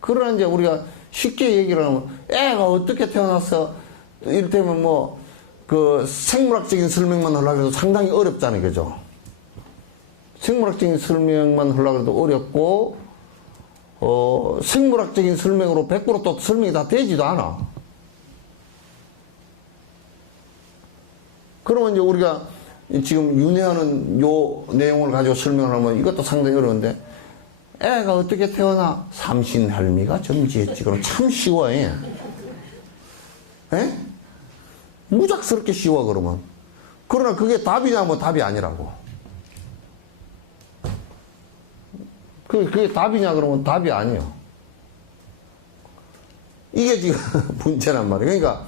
그러나 이제 우리가 쉽게 얘기를 하면 애가 어떻게 태어났어? 이를테면 그 생물학적인 설명만 하려고 해도 상당히 어렵잖아요. 그죠? 생물학적인 설명만 하려고 해도 어렵고 생물학적인 설명으로 100% 또 설명이 다 되지도 않아. 그러면 이제 우리가 지금 윤회하는 요 내용을 가지고 설명을 하면 이것도 상당히 어려운데 애가 어떻게 태어나? 삼신할미가 점지했지. 그럼 참 쉬워. 예? 무작스럽게 쉬워 그러면. 그러나 그게 답이냐 뭐 답이 아니라고. 그게 답이냐 그러면 답이 아니요. 이게 지금 문제란 말이에요. 그러니까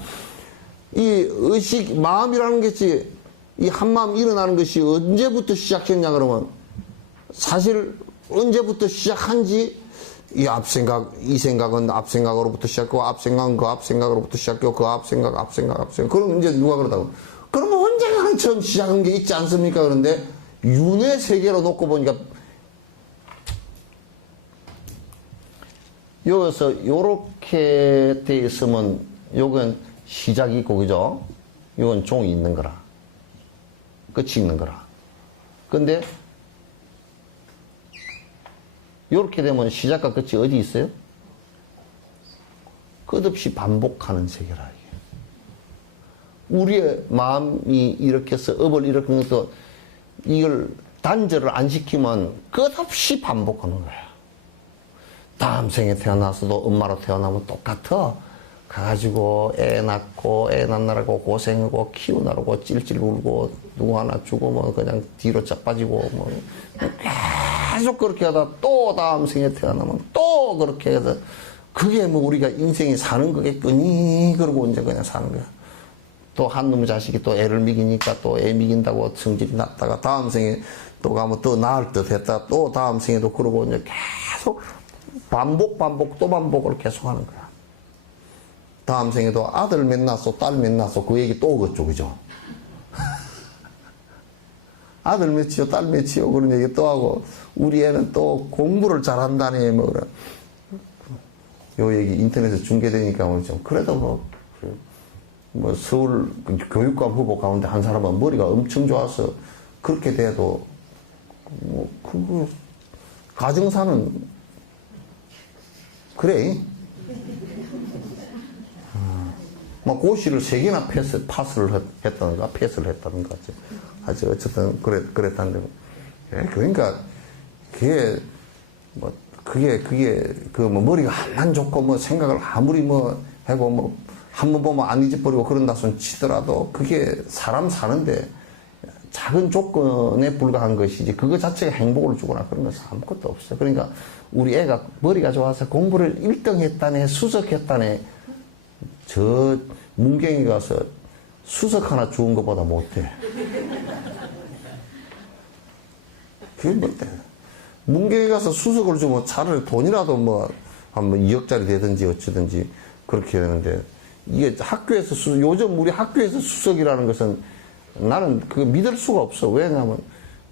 이 의식, 마음이라는 것이 이 한마음 일어나는 것이 언제부터 시작했냐 그러면 사실 언제부터 시작한지 이 앞생각, 이 생각은 앞생각으로부터 시작하고 앞생각은 그 앞생각으로부터 시작하고 그 앞생각. 그럼 이제 누가 그러다고 그러면 언젠가는 처음 시작한 게 있지 않습니까? 그런데 윤회 세계로 놓고 보니까 여기서 요렇게 돼 있으면 요건 시작이 있고 그죠? 이건 종이 있는 거라. 끝이 있는 거라. 근데 이렇게 되면 시작과 끝이 어디 있어요? 끝없이 반복하는 세계라. 이게. 우리의 마음이 이렇게 해서 업을 일으키는 것도 이걸 단절을 안 시키면 끝없이 반복하는 거야. 다음 생에 태어나서도 엄마로 태어나면 똑같아. 가가지고 애 낳고 애 낳느라고 고생하고 키우느라고 찔찔 울고 누구 하나 죽으면 그냥 뒤로 자빠지고 계속 그렇게 하다 또 다음 생에 태어나면 또 그렇게 해서 그게 우리가 인생이 사는 거겠거니 그러고 이제 그냥 사는 거야. 또 한 놈의 자식이 또 애를 먹이니까 또 애 먹인다고 성질이 났다가 다음 생에 또 가면 또 나을 듯 했다 또 다음 생에도 그러고 이제 계속 반복 또 반복을 계속 하는 거야. 다음 생에도 아들 몇 낳았어, 딸 몇 낳았어, 그 얘기 또 오겠죠, 그죠? 아들 몇이요, 딸 몇이요, 그런 얘기 또 하고, 우리 애는 또 공부를 잘한다니, 그래. 요 얘기 인터넷에 중계되니까, 좀, 그래도 서울 교육감 후보 가운데 한 사람은 머리가 엄청 좋아서, 그렇게 돼도, 가정사는, 그래. 막 고시를 3개나 파스를 했다는가, 패스를 했다는가. 아주 어쨌든, 그랬다는데. 예, 그러니까, 머리가 안 좋고, 뭐, 생각을 아무리 뭐, 하고, 뭐, 한 번 보면 안 잊어버리고 그런다 손 치더라도, 그게 사람 사는데, 작은 조건에 불과한 것이지, 그거 자체가 행복을 주거나 그런 것은 아무것도 없어요. 그러니까, 우리 애가 머리가 좋아서 공부를 1등 했다네, 수석했다네, 저, 문경이 가서 수석 하나 주운 것보다 못해. 그게 뭔데? 문경에 가서 수석을 주면 차라리 돈이라도 뭐, 한 2억짜리 되든지 어쩌든지 그렇게 되는데, 이게 학교에서 요즘 우리 학교에서 수석이라는 것은 나는 그 믿을 수가 없어. 왜냐하면,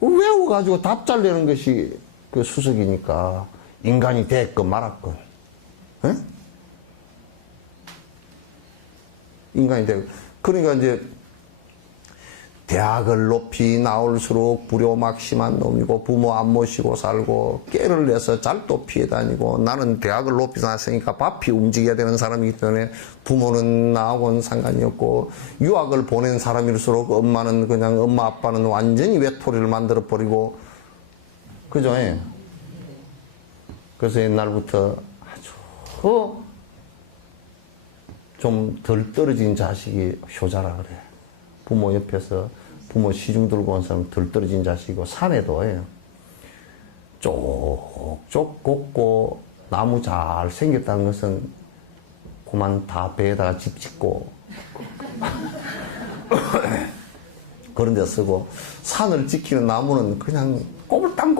외워가지고 답 잘 내는 것이 그 수석이니까. 인간이 됐건 말았건. 에? 인간이 되고. 그러니까 이제, 대학을 높이 나올수록 불효막심한 놈이고 부모 안 모시고 살고 깨를 내서 잘도 피해 다니고 나는 대학을 높이 나왔으니까 밥이 움직여야 되는 사람이기 때문에 부모는 나하고는 상관이 없고 유학을 보낸 사람일수록 엄마는 그냥 엄마 아빠는 완전히 외톨이를 만들어 버리고 그죠? 그래서 옛날부터 아주 좀 덜 떨어진 자식이 효자라 그래. 부모 옆에서 부모 시중 들고 온 사람 덜 떨어진 자식이고 산에도 쪽쪽 곱고 나무 잘 생겼다는 것은 그만 다 배에다가 집 짓고 그런 데 쓰고 산을 지키는 나무는 그냥 꼬불땅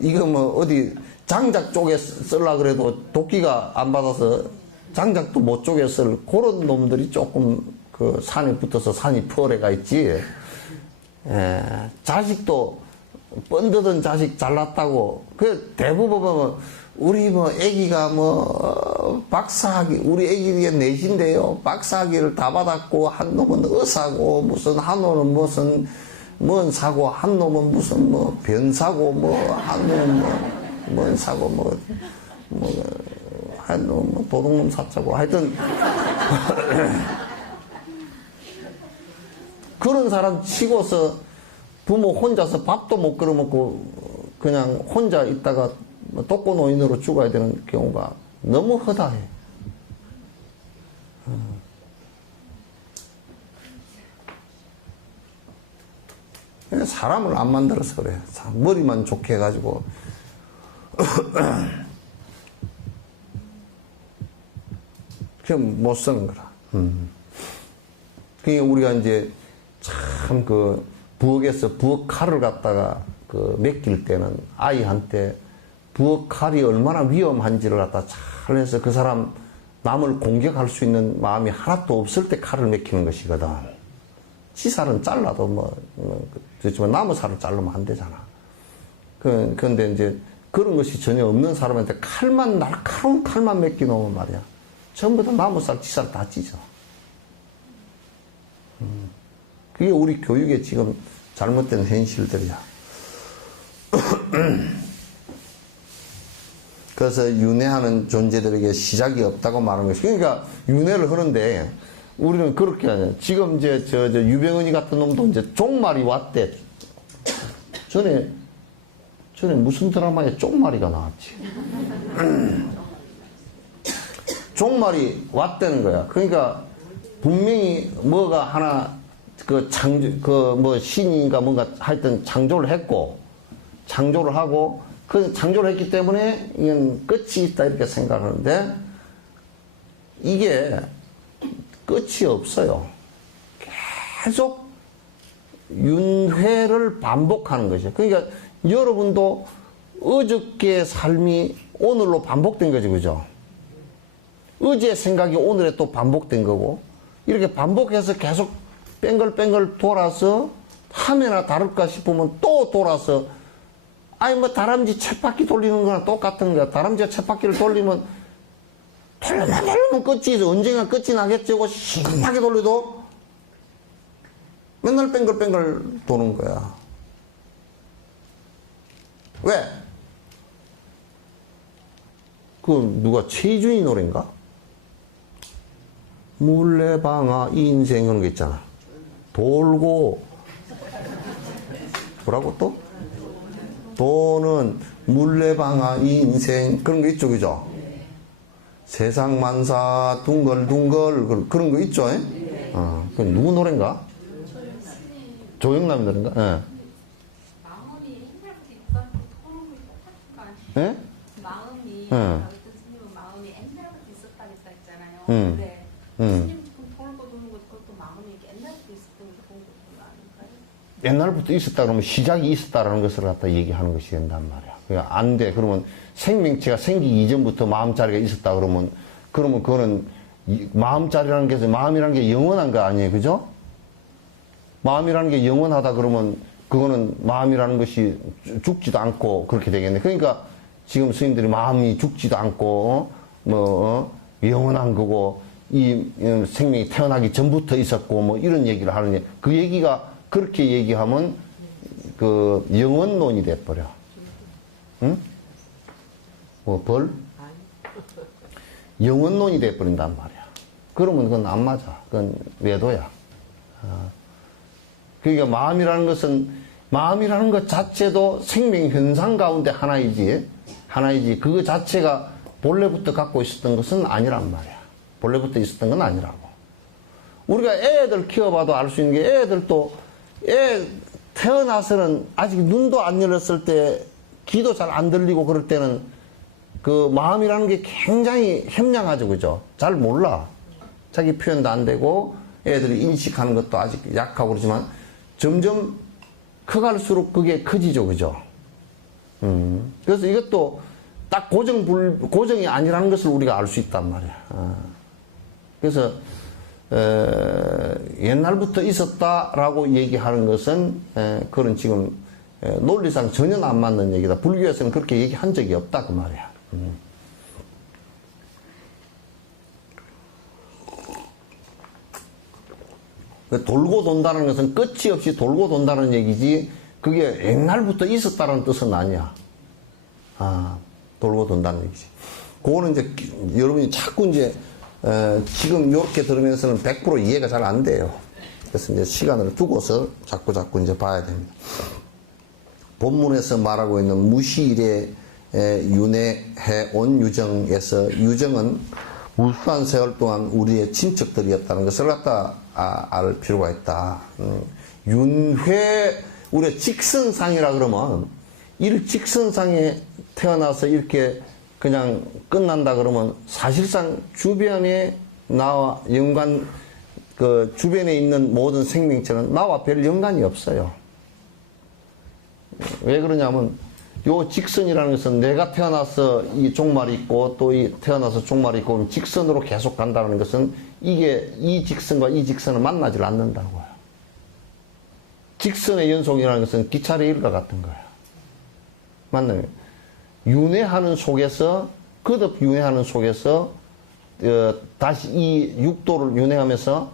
이거 뭐 어디 장작 쪽에 쓸라 그래도 도끼가 안 받아서 장작도 못 쪼개 쓸 그런 놈들이 조금 그 산에 붙어서 산이 펄에가 있지. 자식도 뻔드던 자식 잘났다고. 그 대부분 보면 우리 뭐 애기가 뭐 박사학위 우리 애기가 넷인데요. 박사학위를 다 받았고 한 놈은 의사고 무슨 한 놈은 무슨 뭔 사고 한 놈은 무슨 뭐 변사고 뭐 한 놈은 뭔 사고 한 놈은 뭐 도둑놈 사자고 하여튼 그런 사람 치고서 부모 혼자서 밥도 못 끓여 먹고 그냥 혼자 있다가 독거노인으로 죽어야 되는 경우가 너무 허다해. 사람을 안 만들어서 그래. 머리만 좋게 해가지고. 그냥 못 쓰는 거라. 그러니까 우리가 이제 참 그 부엌에서 부엌 칼을 갖다가 그 맡길 때는 아이한테 부엌 칼이 얼마나 위험한지를 갖다 잘 해서 그 사람 남을 공격할 수 있는 마음이 하나도 없을 때 칼을 맡기는 것이거든. 치살은 잘라도 그렇지만 나무살을 자르면 안 되잖아. 그런데 이제 그런 것이 전혀 없는 사람한테 날카로운 칼만 맡기놓으면 말이야. 전부 다 나무살, 치살 다 찢어. 그게 우리 교육의 지금 잘못된 현실들이야. 그래서 윤회하는 존재들에게 시작이 없다고 말하는 것이. 그러니까 윤회를 하는데 우리는 그렇게 하냐. 지금 이제 저 유병은이 같은 놈도 이제 종말이 왔대. 전에 무슨 드라마에 종말이가 나왔지. 종말이 왔다는 거야. 그러니까 분명히 뭐가 하나 신인가 뭔가 하여튼 창조를 했고, 창조를 하고, 그 창조를 했기 때문에 이건 끝이 있다 이렇게 생각하는데, 이게 끝이 없어요. 계속 윤회를 반복하는 것이죠. 그러니까 여러분도 어저께의 삶이 오늘로 반복된 거죠, 그죠? 어제의 생각이 오늘에 또 반복된 거고, 이렇게 반복해서 계속 뺑글뺑글 돌아서 하면나 다를까 싶으면 또 돌아서 다람쥐 쳇바퀴 돌리는 거나 똑같은 거야. 다람쥐가 쳇바퀴를 돌리면 돌리면 끝이 있어. 언젠가 끝이 나겠지 고 신나게 돌려도 맨날 뺑글뺑글 도는 거야. 왜? 누가 최희준이 노래인가? 물레방아 인생 그런 거 있잖아. 돌고 뭐라고 또? 도는 물레방아 인생 그런 거 있죠, 그죠? 세상 만사 둥글둥글 그런 거 있죠? 그 누구 노래인가? 조영남 노래인가? 예. 마음이 옛날부터 있었고 토론이 똑같은 거 아니에요? 예? 마음이 예. 어떤 스님은 마음이 옛날부터 있었다고 했잖아요. 근데 스님 지금 돌고 도는 것 그것도 마음이 옛날부터 있었던 게 그런 거 아닐까요? 옛날부터 있었다 그러면 시작이 있었다라는 것을 갖다 얘기하는 것이 된단 말이야. 그러니까 안 돼. 그러면 생명체가 생기기 이전부터 마음자리가 있었다 그러면 그거는 마음자리라는 게 마음이라는 게 영원한 거 아니에요, 그죠? 마음이라는 게 영원하다 그러면 그거는 마음이라는 것이 죽지도 않고 그렇게 되겠네. 그러니까 지금 스님들이 마음이 죽지도 않고 영원한 거고 이 생명이 태어나기 전부터 있었고 뭐 이런 얘기를 하느니 그 얘기가 그렇게 얘기하면 그 영원론이 돼버려. 응? 뭐 벌? 영원론이 돼버린단 말이야. 그러면 그건 안 맞아. 그건 외도야. 그러니까 마음이라는 것 자체도 생명 현상 가운데 하나이지. 그거 자체가 본래부터 갖고 있었던 것은 아니란 말이야. 본래부터 있었던 건 아니라고. 우리가 애들 키워봐도 알 수 있는 게 애들도 애 태어나서는 아직 눈도 안 열었을 때 귀도 잘 안 들리고 그럴 때는 그 마음이라는 게 굉장히 현명하죠, 그죠? 잘 몰라. 자기 표현도 안 되고 애들이 인식하는 것도 아직 약하고 그러지만 점점 커갈수록 그게 커지죠, 그죠? 그래서 이것도 딱 고정이 아니라는 것을 우리가 알 수 있단 말이야. 그래서 옛날부터 있었다라고 얘기하는 것은 그런 지금 논리상 전혀 안 맞는 얘기다. 불교에서는 그렇게 얘기한 적이 없다 그 말이야. 돌고 돈다는 것은 끝이 없이 돌고 돈다는 얘기지 그게 옛날부터 있었다는 뜻은 아니야. 돌고 돈다는 얘기지. 그거는 이제 여러분이 자꾸 이제 지금 이렇게 들으면서는 100% 이해가 잘 안 돼요. 그래서 이제 시간을 두고서 자꾸 이제 봐야 됩니다. 본문에서 말하고 있는 무시일에 윤회해 온 유정에서 유정은 무수한 세월 동안 우리의 친척들이었다는 것을 갖다 알 필요가 있다. 윤회 우리가 직선상이라 그러면 일직선상에 태어나서 이렇게 그냥 끝난다 그러면 사실상 주변에 나와 그 주변에 있는 모든 생명체는 나와 별 연관이 없어요. 왜 그러냐면 요 직선이라는 것은 내가 태어나서 이 종말이 있고 또 이 태어나서 종말이 있고 직선으로 계속 간다는 것은 이게 이 직선과 이 직선은 만나질 않는다고요. 직선의 연속이라는 것은 기차의 일과 같은 거예요. 맞나요? 윤회하는 속에서 거듭 윤회하는 속에서 다시 이 육도를 윤회하면서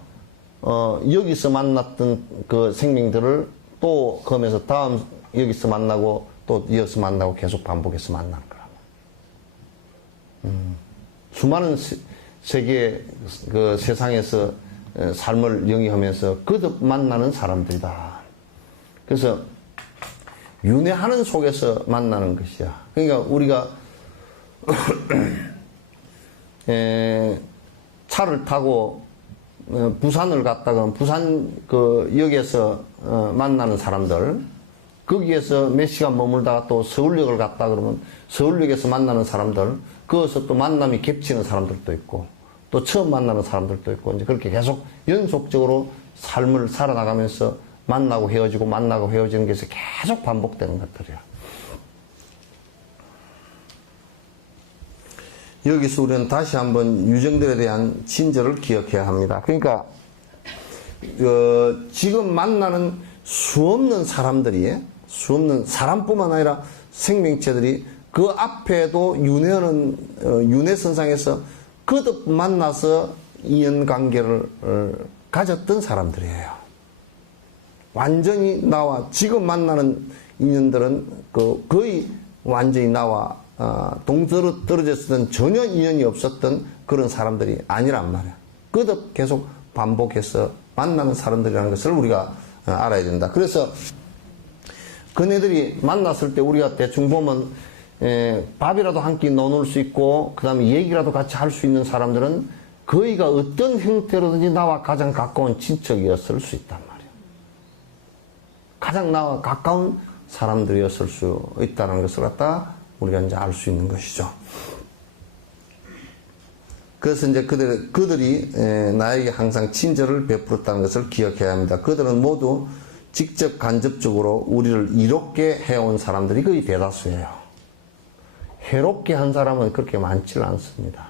여기서 만났던 그 생명들을 또 거면서 다음 여기서 만나고 또 이어서 만나고 계속 반복해서 만나는 거라. 수많은 세계 그 세상에서 삶을 영위하면서 거듭 만나는 사람들이다. 그래서 윤회하는 속에서 만나는 것이야. 그러니까 우리가 차를 타고 부산을 갔다가 부산 그 역에서 만나는 사람들, 거기에서 몇 시간 머물다가 또 서울역을 갔다 그러면 서울역에서 만나는 사람들, 거기서 또 만남이 겹치는 사람들도 있고 또 처음 만나는 사람들도 있고 이제 그렇게 계속 연속적으로 삶을 살아나가면서 만나고 헤어지고 만나고 헤어지는 것이 계속 반복되는 것들이야. 여기서 우리는 다시 한번 유정들에 대한 친절을 기억해야 합니다. 그러니까 지금 만나는 수없는 사람들이 수없는 사람뿐만 아니라 생명체들이 그 앞에도 윤회선상에서 거듭 만나서 인연관계를 가졌던 사람들이에요. 완전히 나와 지금 만나는 인연들은 거의 완전히 나와 동떨어졌을 땐 전혀 인연이 없었던 그런 사람들이 아니란 말이야. 거듭 계속 반복해서 만나는 사람들이라는 것을 우리가 알아야 된다. 그래서 그네들이 만났을 때 우리가 대충 보면 밥이라도 한 끼 나눌 수 있고 그 다음에 얘기라도 같이 할 수 있는 사람들은 거의가 어떤 형태로든지 나와 가장 가까운 친척이었을 수 있단 말이에요. 가장 나와 가까운 사람들이었을 수 있다는 것을 갖다 우리가 이제 알 수 있는 것이죠. 그래서 이제 그들이 나에게 항상 친절을 베풀었다는 것을 기억해야 합니다. 그들은 모두 직접 간접적으로 우리를 이롭게 해온 사람들이 거의 대다수예요. 해롭게 한 사람은 그렇게 많지는 않습니다.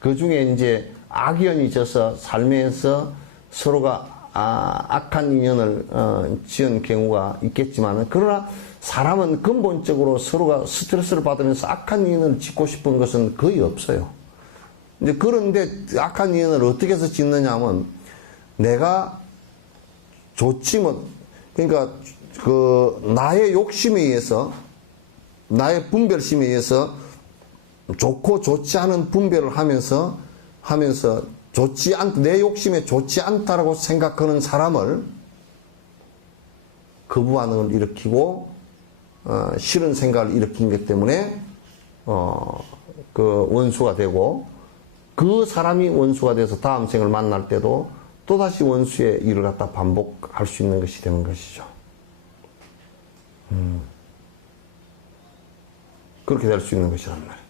그 중에 이제 악연이 져서 삶에서 서로가 악한 인연을 지은 경우가 있겠지만, 그러나 사람은 근본적으로 서로가 스트레스를 받으면서 악한 인연을 짓고 싶은 것은 거의 없어요. 이제 그런데 악한 인연을 어떻게 해서 짓느냐 하면, 내가 좋지만, 그러니까 나의 욕심에 의해서, 나의 분별심에 의해서 좋고 좋지 않은 분별을 하면서 내 욕심에 좋지 않다라고 생각하는 사람을 거부 반응을 일으키고 싫은 생각을 일으키기 때문에 그 원수가 되고, 그 사람이 원수가 돼서 다음 생을 만날 때도 또다시 원수의 일을 갖다 반복할 수 있는 것이 되는 것이죠. 그렇게 될 수 있는 것이란 말이에요.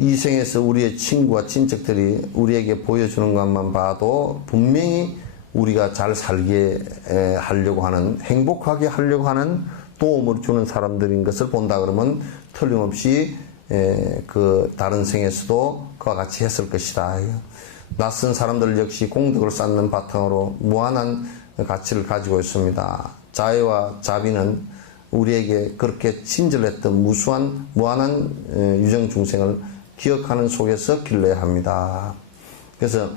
이 생에서 우리의 친구와 친척들이 우리에게 보여주는 것만 봐도 분명히 우리가 잘 살게 하려고 하는, 행복하게 하려고 하는 도움을 주는 사람들인 것을 본다 그러면 틀림없이 그 다른 생에서도 그와 같이 했을 것이다. 낯선 사람들 역시 공덕을 쌓는 바탕으로 무한한 가치를 가지고 있습니다. 자애와 자비는 우리에게 그렇게 친절했던 무한한 유정 중생을 기억하는 속에서 길러야 합니다. 그래서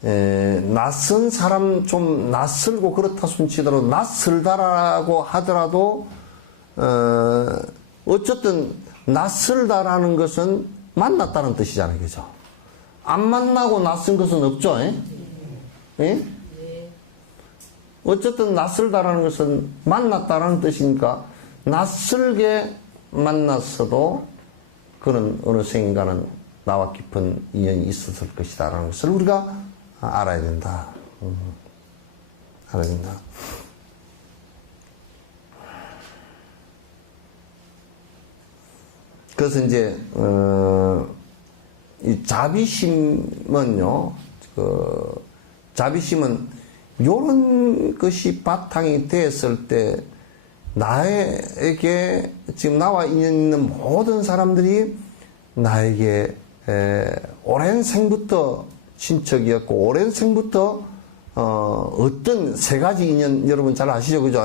낯선 사람, 좀 낯설고 그렇다 손치더라도, 낯설다라고 하더라도 어쨌든 낯설다라는 것은 만났다는 뜻이잖아요. 그죠? 안 만나고 낯선 것은 없죠. 예? 어쨌든 낯설다라는 것은 만났다라는 뜻이니까, 낯설게 만났어도 그는 어느 생인가는 나와 깊은 인연이 있었을 것이다라는 것을 우리가 알아야 된다. 알아야 된다. 그래서 이제 이 자비심은요, 자비심은 요런 것이 바탕이 됐을 때, 나에게 지금 나와 인연 있는 모든 사람들이 나에게 오랜 생부터 친척이었고, 오랜 생부터 어떤 세 가지 인연, 여러분 잘 아시죠? 그죠?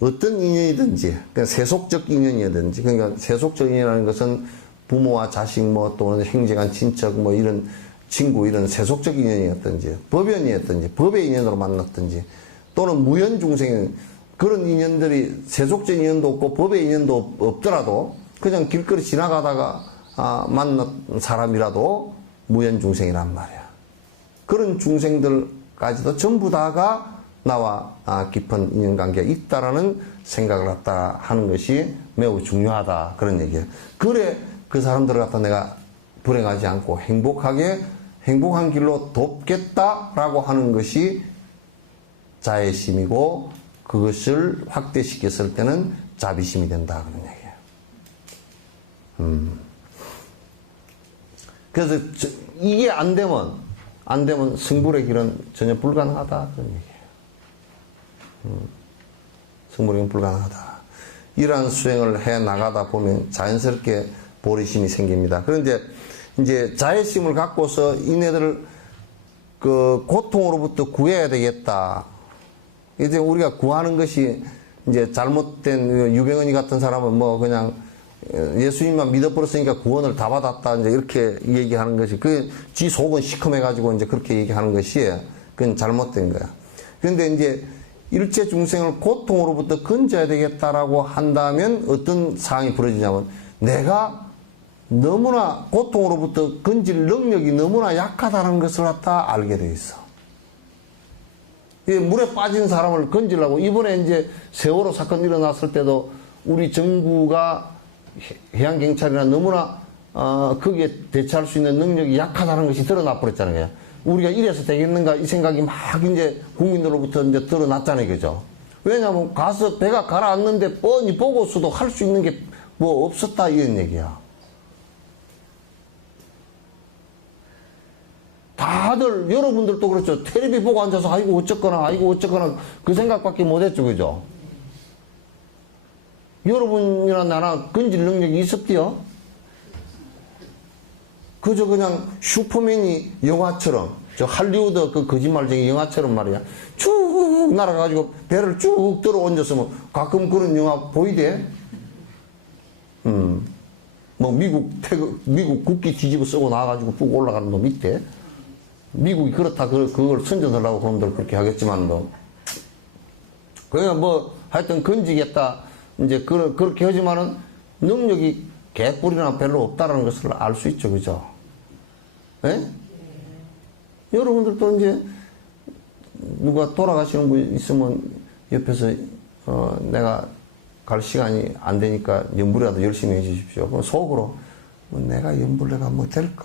어떤 인연이든지, 그러니까 세속적 인연이든지, 그러니까 세속적 인연이라는 것은 부모와 자식, 또는 형제간 친척, 이런 친구, 이런 세속적 인연이었든지, 법연이었든지, 법의 인연으로 만났든지, 또는 무연중생, 그런 인연들이 세속적 인연도 없고 법의 인연도 없더라도 그냥 길거리 지나가다가 만난 사람이라도 무연중생이란 말이야. 그런 중생들까지도 전부 다가 나와 깊은 인연관계가 있다라는 생각을 갖다 하는 것이 매우 중요하다, 그런 얘기예요. 그래 그 사람들을 갖다 내가 불행하지 않고 행복한 길로 돕겠다라고 하는 것이 자애심이고, 그것을 확대시켰을 때는 자비심이 된다, 그런 얘기예요. 그래서 이게 안 되면 승불의 길은 전혀 불가능하다, 그런 얘기예요. 승불의 길은 불가능하다. 이러한 수행을 해 나가다 보면 자연스럽게 보리심이 생깁니다. 그런데 이제 자애심을 갖고서 이네들을 그 고통으로부터 구해야 되겠다. 이제 우리가 구하는 것이 이제 잘못된 유병헌이 같은 사람은 그냥 예수님만 믿어버렸으니까 구원을 다 받았다, 이제 이렇게 얘기하는 것이, 지 속은 시커매가지고 이제 그렇게 얘기하는 것이, 그건 잘못된 거야. 그런데 이제 일체 중생을 고통으로부터 건져야 되겠다라고 한다면 어떤 상황이 벌어지냐면 내가 너무나 고통으로부터 건질 능력이 너무나 약하다는 것을 갖다 알게 돼 있어. 이 물에 빠진 사람을 건지려고 이번에 이제 세월호 사건 일어났을 때도 우리 정부가 해양경찰이나 너무나 거기에 대처할 수 있는 능력이 약하다는 것이 드러나 버렸잖아요. 우리가 이래서 되겠는가 이 생각이 막 이제 국민들로부터 이제 드러났잖아요. 그죠? 왜냐하면 가서 배가 가라앉는데 뻔히 보고서도 할 수 있는 게 뭐 없었다 이런 얘기야. 다들 여러분들도 그렇죠. 텔레비 보고 앉아서 아이고 어쩌거나 그 생각밖에 못했죠. 그죠? 여러분이나 나나 건질 능력이 있었디요? 그저 그냥 슈퍼맨이 영화처럼 저 할리우드 그 거짓말쟁이 영화처럼 말이야 쭉 날아가지고 배를 쭉 들어 얹었으면 가끔 그런 영화 보이대? 뭐 미국 국기 뒤집어 쓰고 나와가지고 쭉 올라가는 놈 있대? 미국이 그렇다 그걸 선전하려고 그놈들 그렇게 하겠지만 뭐 그냥 뭐 하여튼 건지겠다 이제 그렇게 하지만은 능력이 개뿔이나 별로 없다라는 것을 알 수 있죠. 그죠? 예? 여러분들도 이제 누가 돌아가시는 분 있으면 옆에서 내가 갈 시간이 안 되니까 연불이라도 열심히 해주십시오. 그럼 속으로 내가 연불내가 뭐 될까?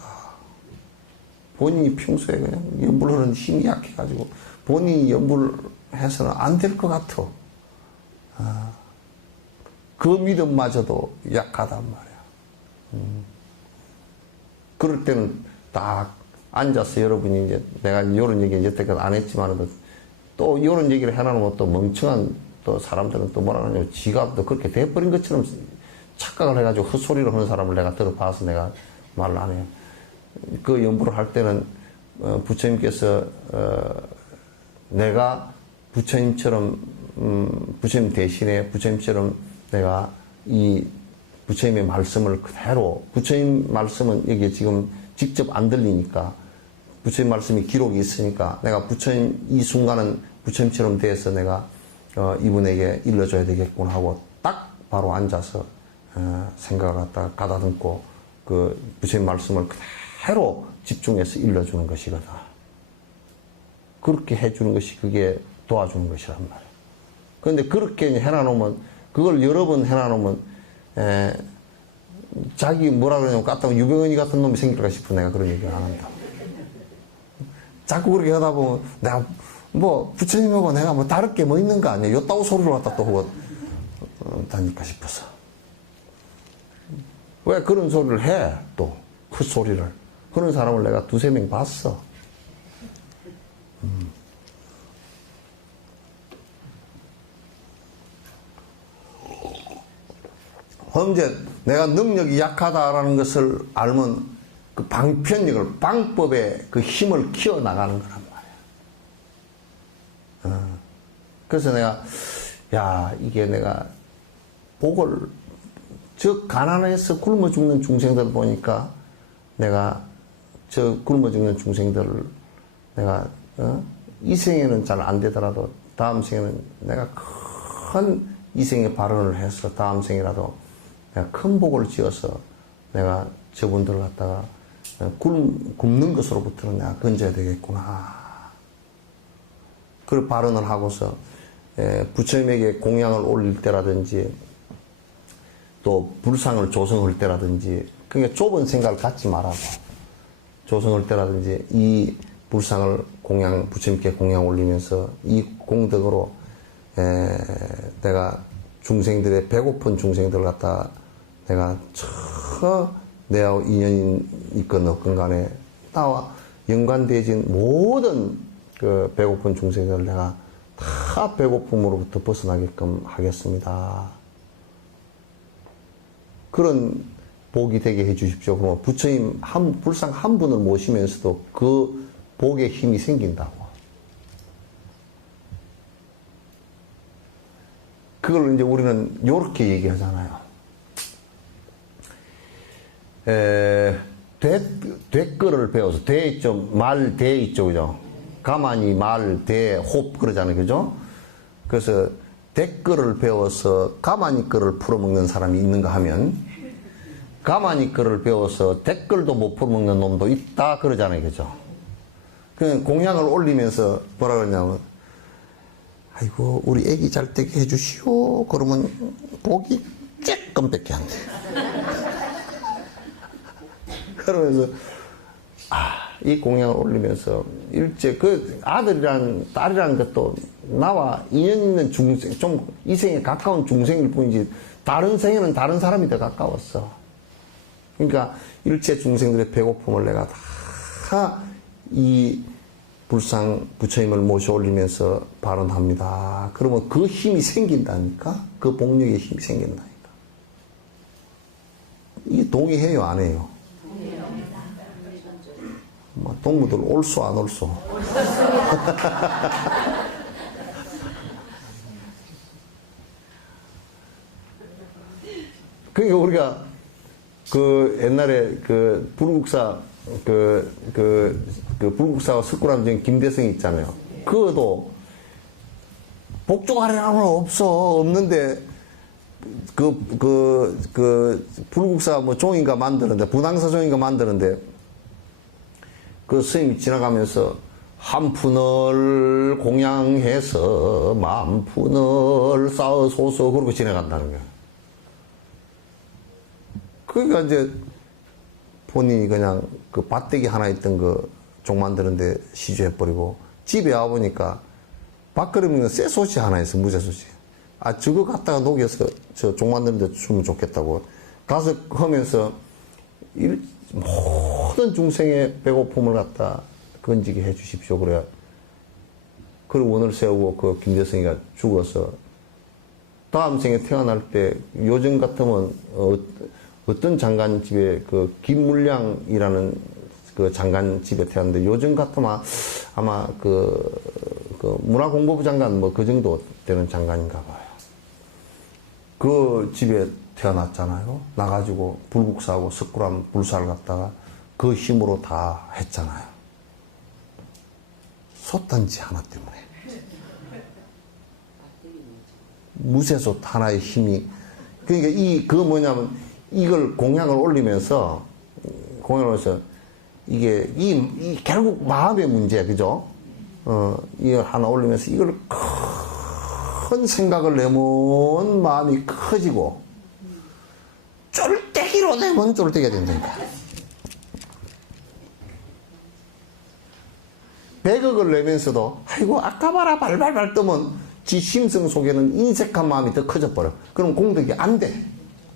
본인이 평소에 그냥 연불하는 힘이 약해가지고 본인이 연불해서는 안 될 것 같아. 그 믿음마저도 약하단 말이야. 그럴 때는 딱 앉아서 여러분이 이제 내가 이런 얘기 여태까지 안 했지만 또 이런 얘기를 해놔놓으면 또 멍청한 또 사람들은 또 뭐라 그러냐면 지가 또 그렇게 돼버린 것처럼 착각을 해가지고 헛소리를 하는 사람을 내가 들어봐서 내가 말을 안 해요. 그 연부를 할 때는 부처님께서 내가 부처님처럼 부처님 대신에 부처님처럼 내가 이 부처님의 말씀을 그대로 부처님 말씀은 여기에 지금 직접 안 들리니까 부처님 말씀이 기록이 있으니까 내가 부처님 이 순간은 부처님처럼 돼서 내가 이분에게 일러줘야 되겠구나 하고 딱 바로 앉아서 생각을 갖다가 가다듬고 그 부처님 말씀을 그대로 집중해서 일러주는 것이거든. 그렇게 해주는 것이 그게 도와주는 것이란 말이야. 그런데 그렇게 해놔놓으면 그걸 여러 번 해놔놓으면 자기 뭐라 그러냐면 까딱 유병헌이 같은 놈이 생길까 싶어. 내가 그런 얘기를 안 한다. 자꾸 그렇게 하다 보면 내가 뭐 부처님하고 내가 뭐 다를 게 뭐 있는 거 아니야. 요따구 소리를 갖다 또 하고 다닐까 싶어서. 왜 그런 소리를 해? 또 그 소리를. 그런 사람을 내가 두세 명 봤어. 이제 내가 능력이 약하다라는 것을 알면 그 방편력을, 방법의 그 힘을 키워나가는 거란 말이야. 그래서 내가, 야, 이게 내가 복을, 저 가난해서 굶어 죽는 중생들을 보니까 내가 저 굶어 죽는 중생들을 내가, 이 생에는 잘 안 되더라도 다음 생에는 내가 큰 이생의 발언을 해서 다음 생이라도 내가 큰 복을 지어서 내가 저분들을 갖다가 굶는 것으로부터는 내가 건져야 되겠구나. 그 발언을 하고서 부처님에게 공양을 올릴 때라든지 또 불상을 조성할 때라든지 그러니까 좁은 생각을 갖지 말라고. 조성할 때라든지 이 불상을 부처님께 공양 올리면서 이 공덕으로 내가 중생들의 배고픈 중생들을 갖다 내가 내하고 인연이 있건 없건 간에 나와 연관되어진 모든 그 배고픈 중생들을 내가 다 배고픔으로부터 벗어나게끔 하겠습니다. 그런 복이 되게 해 주십시오. 그러면 부처님 불상 한 분을 모시면서도 그 복의 힘이 생긴다고. 그걸 이제 우리는 요렇게 얘기하잖아요. 대거를 배워서, 대 있죠. 말, 대 있죠. 그죠? 가만히 말, 대, 홉, 그러잖아요. 그죠? 그래서 댓글을 배워서 가만히 거를 풀어먹는 사람이 있는가 하면 가만히 거를 배워서 댓글도 못 풀어먹는 놈도 있다 그러잖아요. 그죠? 그 공약을 올리면서 뭐라 그러냐면 아이고 우리 애기 잘 되게 해주시오. 그러면 복이 쬐끔밖에 안 돼. 그러면서 이 공약을 올리면서 일제 그 아들이란 딸이란 것도 나와 인연 있는 중생 좀 이생에 가까운 중생일 뿐이지 다른 생에는 다른 사람이 더 가까웠어. 그러니까 일체 중생들의 배고픔을 내가 다 이 불상 부처님을 모셔 올리면서 발언합니다. 그러면 그 힘이 생긴다니까? 그 복력의 힘이 생긴다니까. 이게 동의해요, 안 해요? 뭐 동무들 올소 안 올소? 그러니까 우리가 그 옛날에 그 불국사 불국사와 석굴암정 김대성이 있잖아요. 그것도 복종하려는 건 없는데 불국사 뭐 종인가 만드는데 분황사 종인가 만드는데 그 스님이 지나가면서 한 푼을 공양해서 만 푼을 쌓으소서 그러고 지나간다는 거야. 그러니까 이제 본인이 그냥 그 밭대기 하나 있던 그 종 만드는데 시주해버리고 집에 와보니까 밥그릇 쇠솥이 하나 있어, 무쇠솥이. 저거 갖다가 녹여서 저 종 만드는데 주면 좋겠다고 가서 하면서 모든 중생의 배고픔을 갖다 건지게 해 주십시오. 그래야 그리고 원을 세우고 그 김대성이가 죽어서 다음 생에 태어날 때 요즘 같으면 어떤 장관집에 그 김물량이라는 그 장관집에 태어났는데 요즘 같으면 아마 그 문화공보부 장관 뭐 그 정도 되는 장관인가 봐요. 그 집에 태어났잖아요. 나가지고 불국사하고 석굴암 불사를 갖다가 그 힘으로 다 했잖아요. 솥단지 하나 때문에. 무쇠솥 하나의 힘이. 그러니까 뭐냐면 이걸 공약을 올리면서 이게 결국 마음의 문제야. 그죠? 이걸 하나 올리면서 이걸 큰 생각을 내면 마음이 커지고 쫄대기로 내면 쫄대기가 된다니까. 100억을 내면서도 아이고 아까 봐라 발발발 뜨면 지 심성 속에는 인색한 마음이 더 커져버려. 그럼 공덕이 안 돼.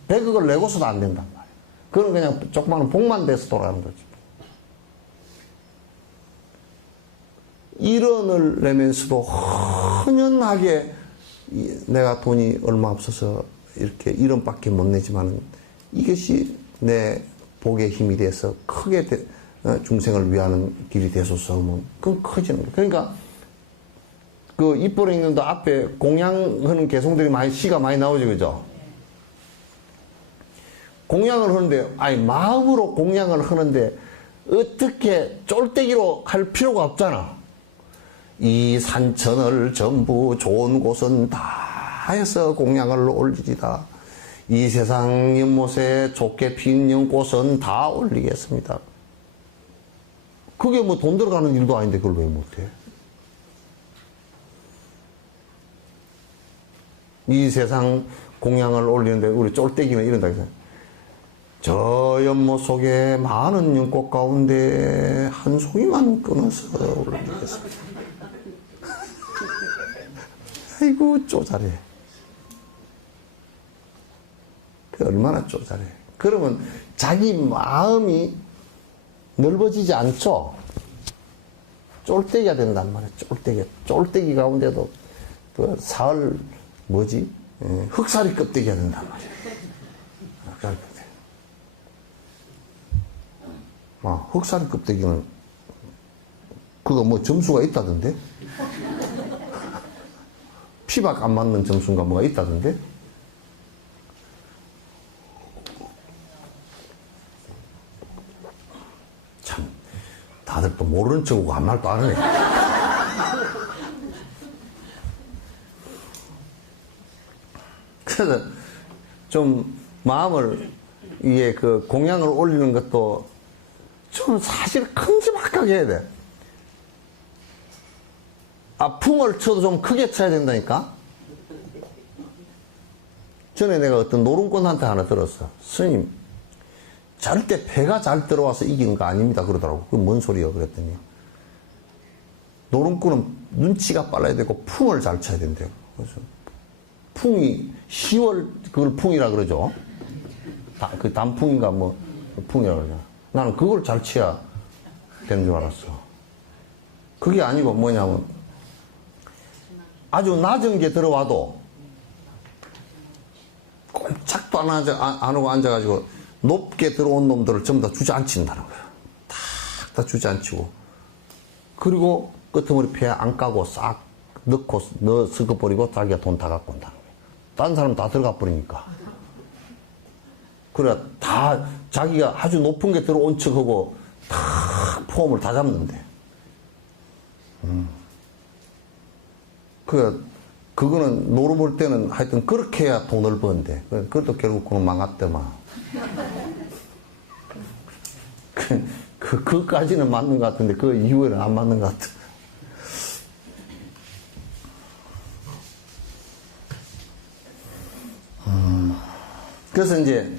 100억을 내고서도 안 된단 말이야. 그건 그냥 조그마한 복만 돼서 돌아가는 거지. 1원을 내면서도 흔연하게 내가 돈이 얼마 없어서 이렇게 1원밖에 못 내지만은 이것이 내 복의 힘이 돼서 크게 중생을 위하는 길이 되소서 하면 그건 커지는 거예요. 그러니까 그 입보로 읽는도 앞에 공양하는 개송들이 시가 많이 나오죠. 그죠? 공양을 하는데 마음으로 공양을 하는데 어떻게 쫄대기로 할 필요가 없잖아. 이 산천을 전부 좋은 곳은 다 해서 공양을 올리리다. 이 세상 연못에 좋게 피는 꽃은 다 올리겠습니다. 그게 뭐 돈 들어가는 일도 아닌데 그걸 왜 못해? 이 세상 공양을 올리는데 우리 쫄대기는 이런다. 저 연못 속에 많은 연꽃 가운데 한 송이만 끊어서 올리겠습니다. 아이고 쪼잘해. 얼마나 쪼잘해. 그러면 자기 마음이 넓어지지 않죠. 쫄대기가 된단 말이야. 쫄대기 가운데도 그 사흘 흑사리 껍데기가 된단 말이야. 흑사리 껍데기. 흑사리 껍데기는 그거 뭐 점수가 있다던데? 피박 안 맞는 점수인가 뭐가 있다던데? 참, 다들 또 모르는 척하고 아무 말도 안 하네. 그래서 좀 마음을 이게 그 공양을 올리는 것도 좀 사실 큼지막하게 해야 돼. 아, 풍을 쳐도 좀 크게 쳐야 된다니까? 전에 내가 어떤 노름꾼한테 하나 들었어. 스님, 절대 배가 잘 들어와서 이기는 거 아닙니다. 그러더라고. 그게 뭔 소리야? 그랬더니. 노름꾼은 눈치가 빨라야 되고 풍을 잘 쳐야 된대요. 그래서 풍이 10월 그걸 풍이라 그러죠. 그 단풍인가 뭐 풍이라 그러죠. 나는 그걸 잘 쳐야 되는 줄 알았어. 그게 아니고 뭐냐면 아주 낮은 게 들어와도 꼼짝도 안 하고 앉아가지고 높게 들어온 놈들을 전부 다 주저앉힌다는 거야. 다 주저앉히고. 그리고 끄트머리 폐 안 까고 싹 넣고 섞어버리고 자기가 돈 다 갖고 온다는 거야. 다른 사람 다 들어가 버리니까. 그래 다 자기가 아주 높은 게 들어온 척하고 다 폼을 다 잡는데. 그거는 노름을 때는 하여튼 그렇게 해야 돈을 버는데. 그것도 결국 그는 망했더만. 그까지는 맞는 것 같은데 그 이후에는 안 맞는 것 같아. 그래서 이제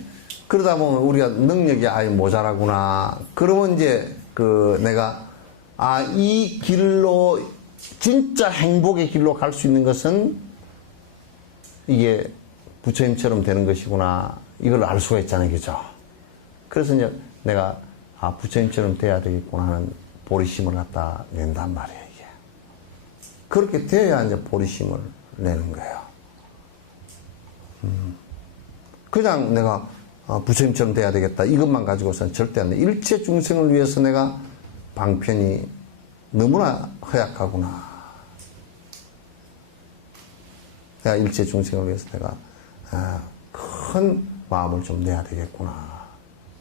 그러다 보면 우리가 능력이 아예 모자라구나. 그러면 이제 내가 이 길로 진짜 행복의 길로 갈 수 있는 것은 이게 부처님처럼 되는 것이구나. 이걸 알 수가 있잖아요. 그죠? 그래서 이제 내가 부처님처럼 돼야 되겠구나 하는 보리심을 갖다 낸단 말이에요. 이게. 그렇게 돼야 이제 보리심을 내는 거예요. 그냥 내가 부처님처럼 돼야 되겠다. 이것만 가지고서는 절대 안 돼. 일체 중생을 위해서 내가 방편이 너무나 허약하구나. 내가 일체 중생을 위해서 내가 큰 마음을 좀 내야 되겠구나.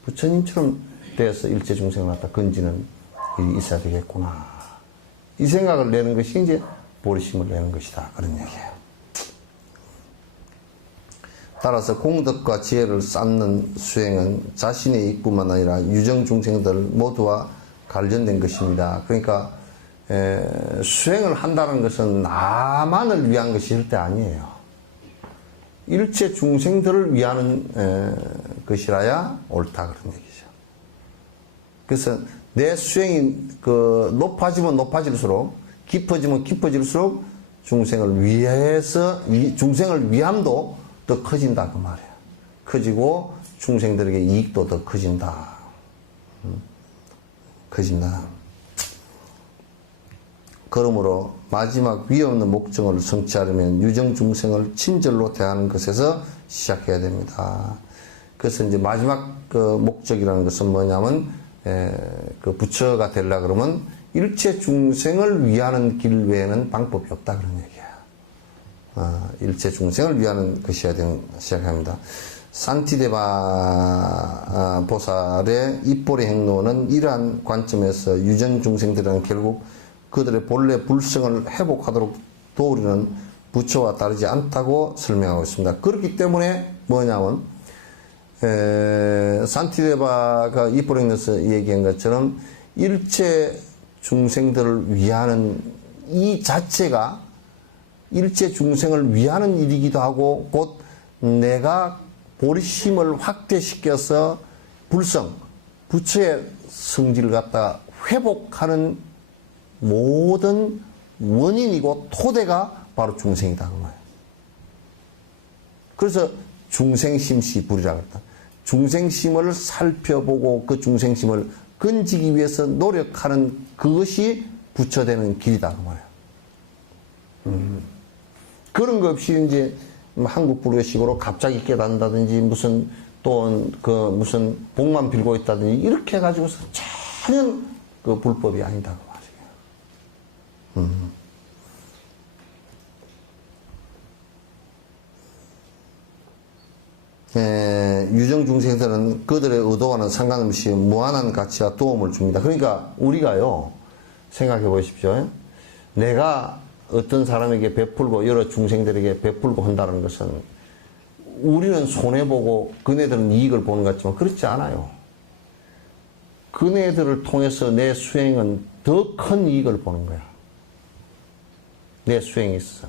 부처님처럼 돼서 일체 중생을 갖다 건지는 일이 있어야 되겠구나. 이 생각을 내는 것이 이제 보리심을 내는 것이다. 그런 얘기예요. 따라서 공덕과 지혜를 쌓는 수행은 자신의 이익뿐만 아니라 유정 중생들 모두와 관련된 것입니다. 그러니까 수행을 한다는 것은 나만을 위한 것이 절대 아니에요. 일체 중생들을 위하는 것이라야 옳다 그런 얘기죠. 그래서 내 수행이 높아지면 높아질수록 깊어지면 깊어질수록 중생을 위해서 중생을 위함도 더 커진다 그 말이에요. 커지고 중생들에게 이익도 더 커진다. 커진다. 그러므로 마지막 위없는 목적을 성취하려면 유정 중생을 친절로 대하는 것에서 시작해야 됩니다. 그래서 이제 마지막 목적이라는 것은 뭐냐면 부처가 되려 그러면 일체 중생을 위하는 길 외에는 방법이 없다 그런 얘기예요. 일체 중생을 위하는 것이어야 시작합니다. 산티데바 보살의 입보리 행로는 이러한 관점에서 유전 중생들은 결국 그들의 본래 불성을 회복하도록 도우려는 부처와 다르지 않다고 설명하고 있습니다. 그렇기 때문에 뭐냐면 산티데바가 입보리 행로에서 얘기한 것처럼 일체 중생들을 위하는 이 자체가 일체 중생을 위하는 일이기도 하고 곧 내가 보리심을 확대시켜서 부처의 성질을 갖다 회복하는 모든 원인이고 토대가 바로 중생이다 그 말이에요. 그래서 중생심시 불이라고 했다. 중생심을 살펴보고 그 중생심을 건지기 위해서 노력하는 그것이 부처되는 길이다 그 말이에요. 그런 거 없이 이제 한국 불교식으로 갑자기 깨닫는다든지 무슨 무슨 복만 빌고 있다든지 이렇게 해가지고서 전혀 그 불법이 아니다 그 말이에요. 유정 중생들은 그들의 의도와는 상관없이 무한한 가치와 도움을 줍니다. 그러니까 우리가요 생각해 보십시오. 내가 어떤 사람에게 베풀고 여러 중생들에게 베풀고 한다는 것은 우리는 손해보고 그네들은 이익을 보는 것 같지만 그렇지 않아요. 그네들을 통해서 내 수행은 더 큰 이익을 보는 거야. 내 수행이 있어.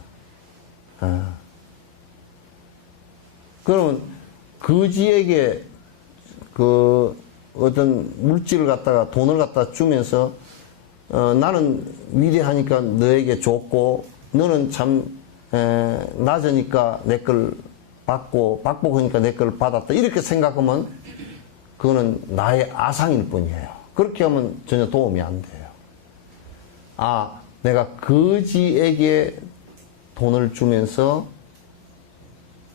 그러면 거지에게 그 어떤 물질을 갖다가 돈을 갖다 주면서 나는 위대하니까 너에게 줬고 너는 참 낮으니까 내 걸 받고 박복하니까 내 걸 받았다 이렇게 생각하면 그거는 나의 아상일 뿐이에요. 그렇게 하면 전혀 도움이 안 돼요. 아, 내가 거지에게 돈을 주면서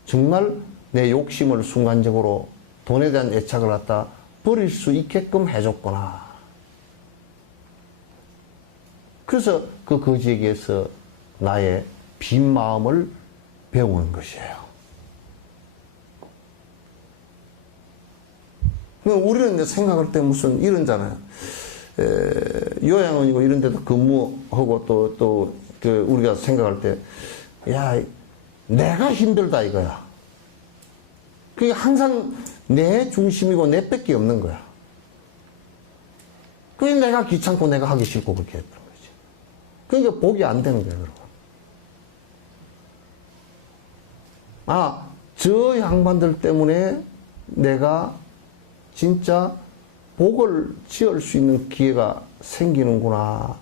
정말 내 욕심을 순간적으로 돈에 대한 애착을 갖다 버릴 수 있게끔 해줬구나. 그래서 그 거지에게서 나의 빈 마음을 배우는 것이에요. 우리는 이제 생각할 때 무슨 이런잖아요. 요양원이고 이런 데도 근무하고 또 우리가 생각할 때, 야, 내가 힘들다 이거야. 그게 항상 내 중심이고 내 뺏기 없는 거야. 그게 내가 귀찮고 내가 하기 싫고 그렇게 했던 거지. 그러니까 복이 안 되는 거야, 여러분. 아, 저 양반들 때문에 내가 진짜 복을 지을 수 있는 기회가 생기는구나.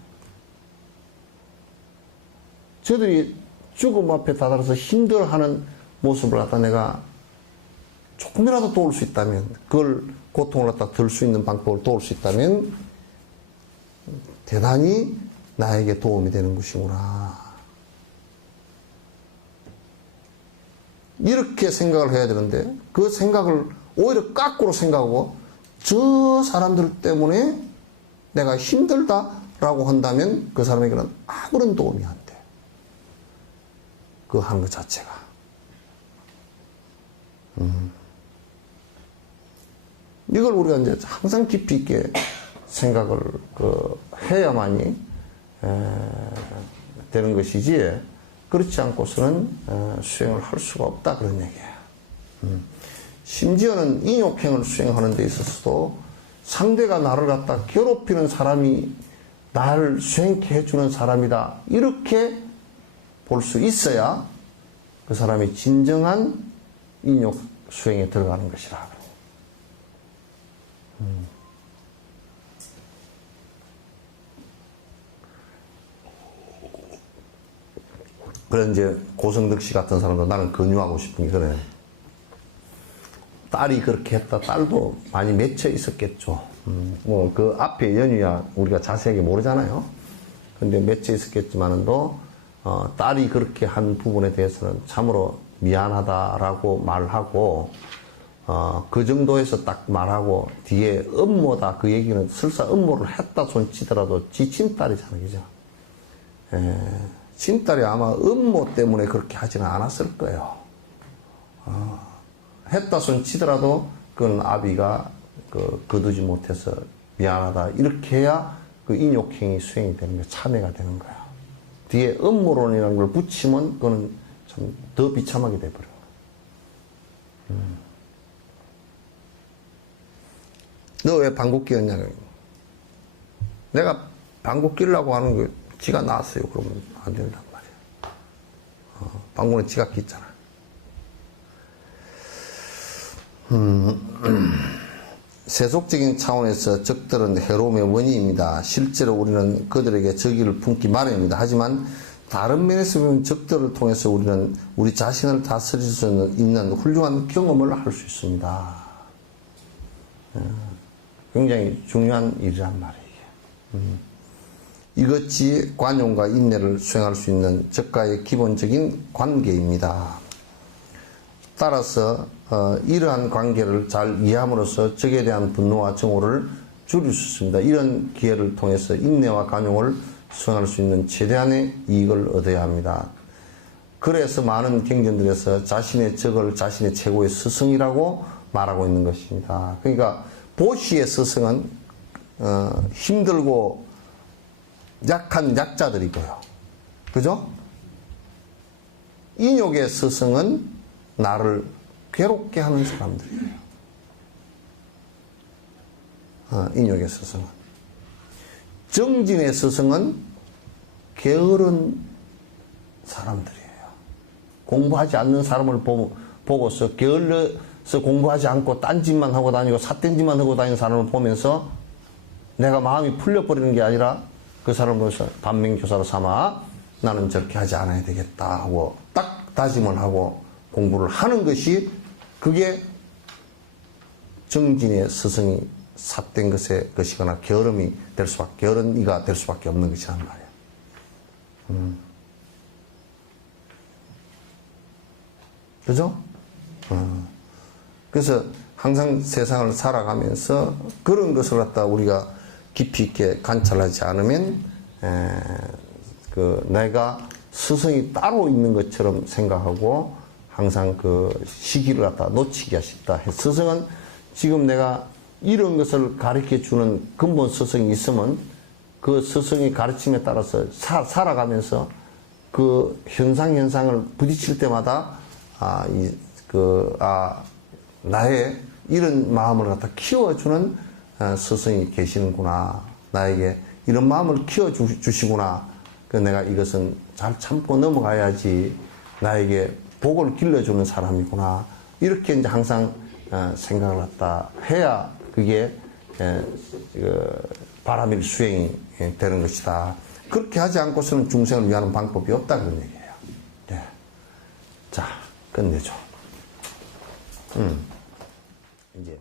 저들이 죽음 앞에 다다라서 힘들어하는 모습을 갖다 내가 조금이라도 도울 수 있다면, 그걸 고통을 갖다 들 수 있는 방법을 도울 수 있다면 대단히 나에게 도움이 되는 것이구나. 이렇게 생각을 해야 되는데 그 생각을 오히려 거꾸로 생각하고 저 사람들 때문에 내가 힘들다라고 한다면 그 사람에게는 아무런 도움이 안 돼. 그거 하는 것 자체가. 이걸 우리가 이제 항상 깊이 있게 생각을 해야만이 되는 것이지, 그렇지 않고서는 수행을 할 수가 없다, 그런 얘기예요. 심지어는 인욕행을 수행하는 데 있어서도 상대가 나를 갖다 괴롭히는 사람이 나를 수행케 해주는 사람이다, 이렇게 볼 수 있어야 그 사람이 진정한 인욕 수행에 들어가는 것이라. 그래, 이제 고성덕 씨 같은 사람도 나는 권유하고 싶은 게 그래. 딸이 그렇게 했다. 딸도 많이 맺혀 있었겠죠. 뭐 그 앞에 연유야 우리가 자세하게 모르잖아요. 근데 맺혀 있었겠지만은도 딸이 그렇게 한 부분에 대해서는 참으로 미안하다라고 말하고, 그 정도에서 딱 말하고 뒤에 음모다 그 얘기는 설사 음모를 했다 손치더라도 지 친딸이잖아요, 그죠? 친딸이 아마 음모 때문에 그렇게 하지는 않았을 거예요. 했다 손치더라도 그건 아비가 거두지 못해서 미안하다 이렇게 해야 그 인욕행위 수행이 되는 거야. 참회가 되는 거야. 뒤에 음모론이라는 걸 붙이면 그거는 참 더 비참하게 돼버려. 너 왜 방귀 뀌었냐? 내가 방귀 뀌려고 하는 거 지가 나왔어요. 그러면 안 된단 말이야. 방귀는 지가 뀌잖아. 세속적인 차원에서 적들은 해로움의 원인입니다. 실제로 우리는 그들에게 적의를 품기 마련입니다. 하지만 다른 면에서 보면 적들을 통해서 우리는 우리 자신을 다스릴 수 있는 훌륭한 경험을 할 수 있습니다. 굉장히 중요한 일이란 말이에요. 이것이 관용과 인내를 수행할 수 있는 적과의 기본적인 관계입니다. 따라서 이러한 관계를 잘 이해함으로써 적에 대한 분노와 증오를 줄일 수 있습니다. 이런 기회를 통해서 인내와 관용을 수행할 수 있는 최대한의 이익을 얻어야 합니다. 그래서 많은 경전들에서 자신의 적을 자신의 최고의 스승이라고 말하고 있는 것입니다. 그러니까 보시의 스승은 힘들고 약한 약자들이고요. 그죠? 인욕의 스승은 나를 괴롭게 하는 사람들이에요. 인욕의 스승은. 정진의 스승은 게으른 사람들이에요. 공부하지 않는 사람을 보고서 게을러서 공부하지 않고 딴짓만 하고 다니고 삿댄짓만 하고 다니는 사람을 보면서 내가 마음이 풀려버리는 게 아니라 그 사람을 보면서 반면교사로 삼아 나는 저렇게 하지 않아야 되겠다 하고 딱 다짐을 하고 공부를 하는 것이 그게 정진의 스승이 삿된 것이거나 게으름이 될 수밖에, 게으른이가 될 수밖에 없는 것이란 말이에요. 그죠? 그래서 항상 세상을 살아가면서 그런 것을 갖다 우리가 깊이 있게 관찰하지 않으면, 내가 스승이 따로 있는 것처럼 생각하고 항상 그 시기를 갖다 놓치기가 쉽다. 스승은 지금 내가 이런 것을 가르쳐 주는 근본 스승이 있으면 그 스승의 가르침에 따라서 살아가면서 그 현상을 부딪힐 때마다 나의 이런 마음을 갖다 키워주는 스승이 계시는구나. 나에게 이런 마음을 키워주시구나. 내가 이것은 잘 참고 넘어가야지 나에게 복을 길러주는 사람이구나. 이렇게 이제 항상 생각을 갖다 해야 그게 바람일 수행이 되는 것이다. 그렇게 하지 않고서는 중생을 위하는 방법이 없다 그런 얘기예요. 네. 자, 끝내죠. 이제.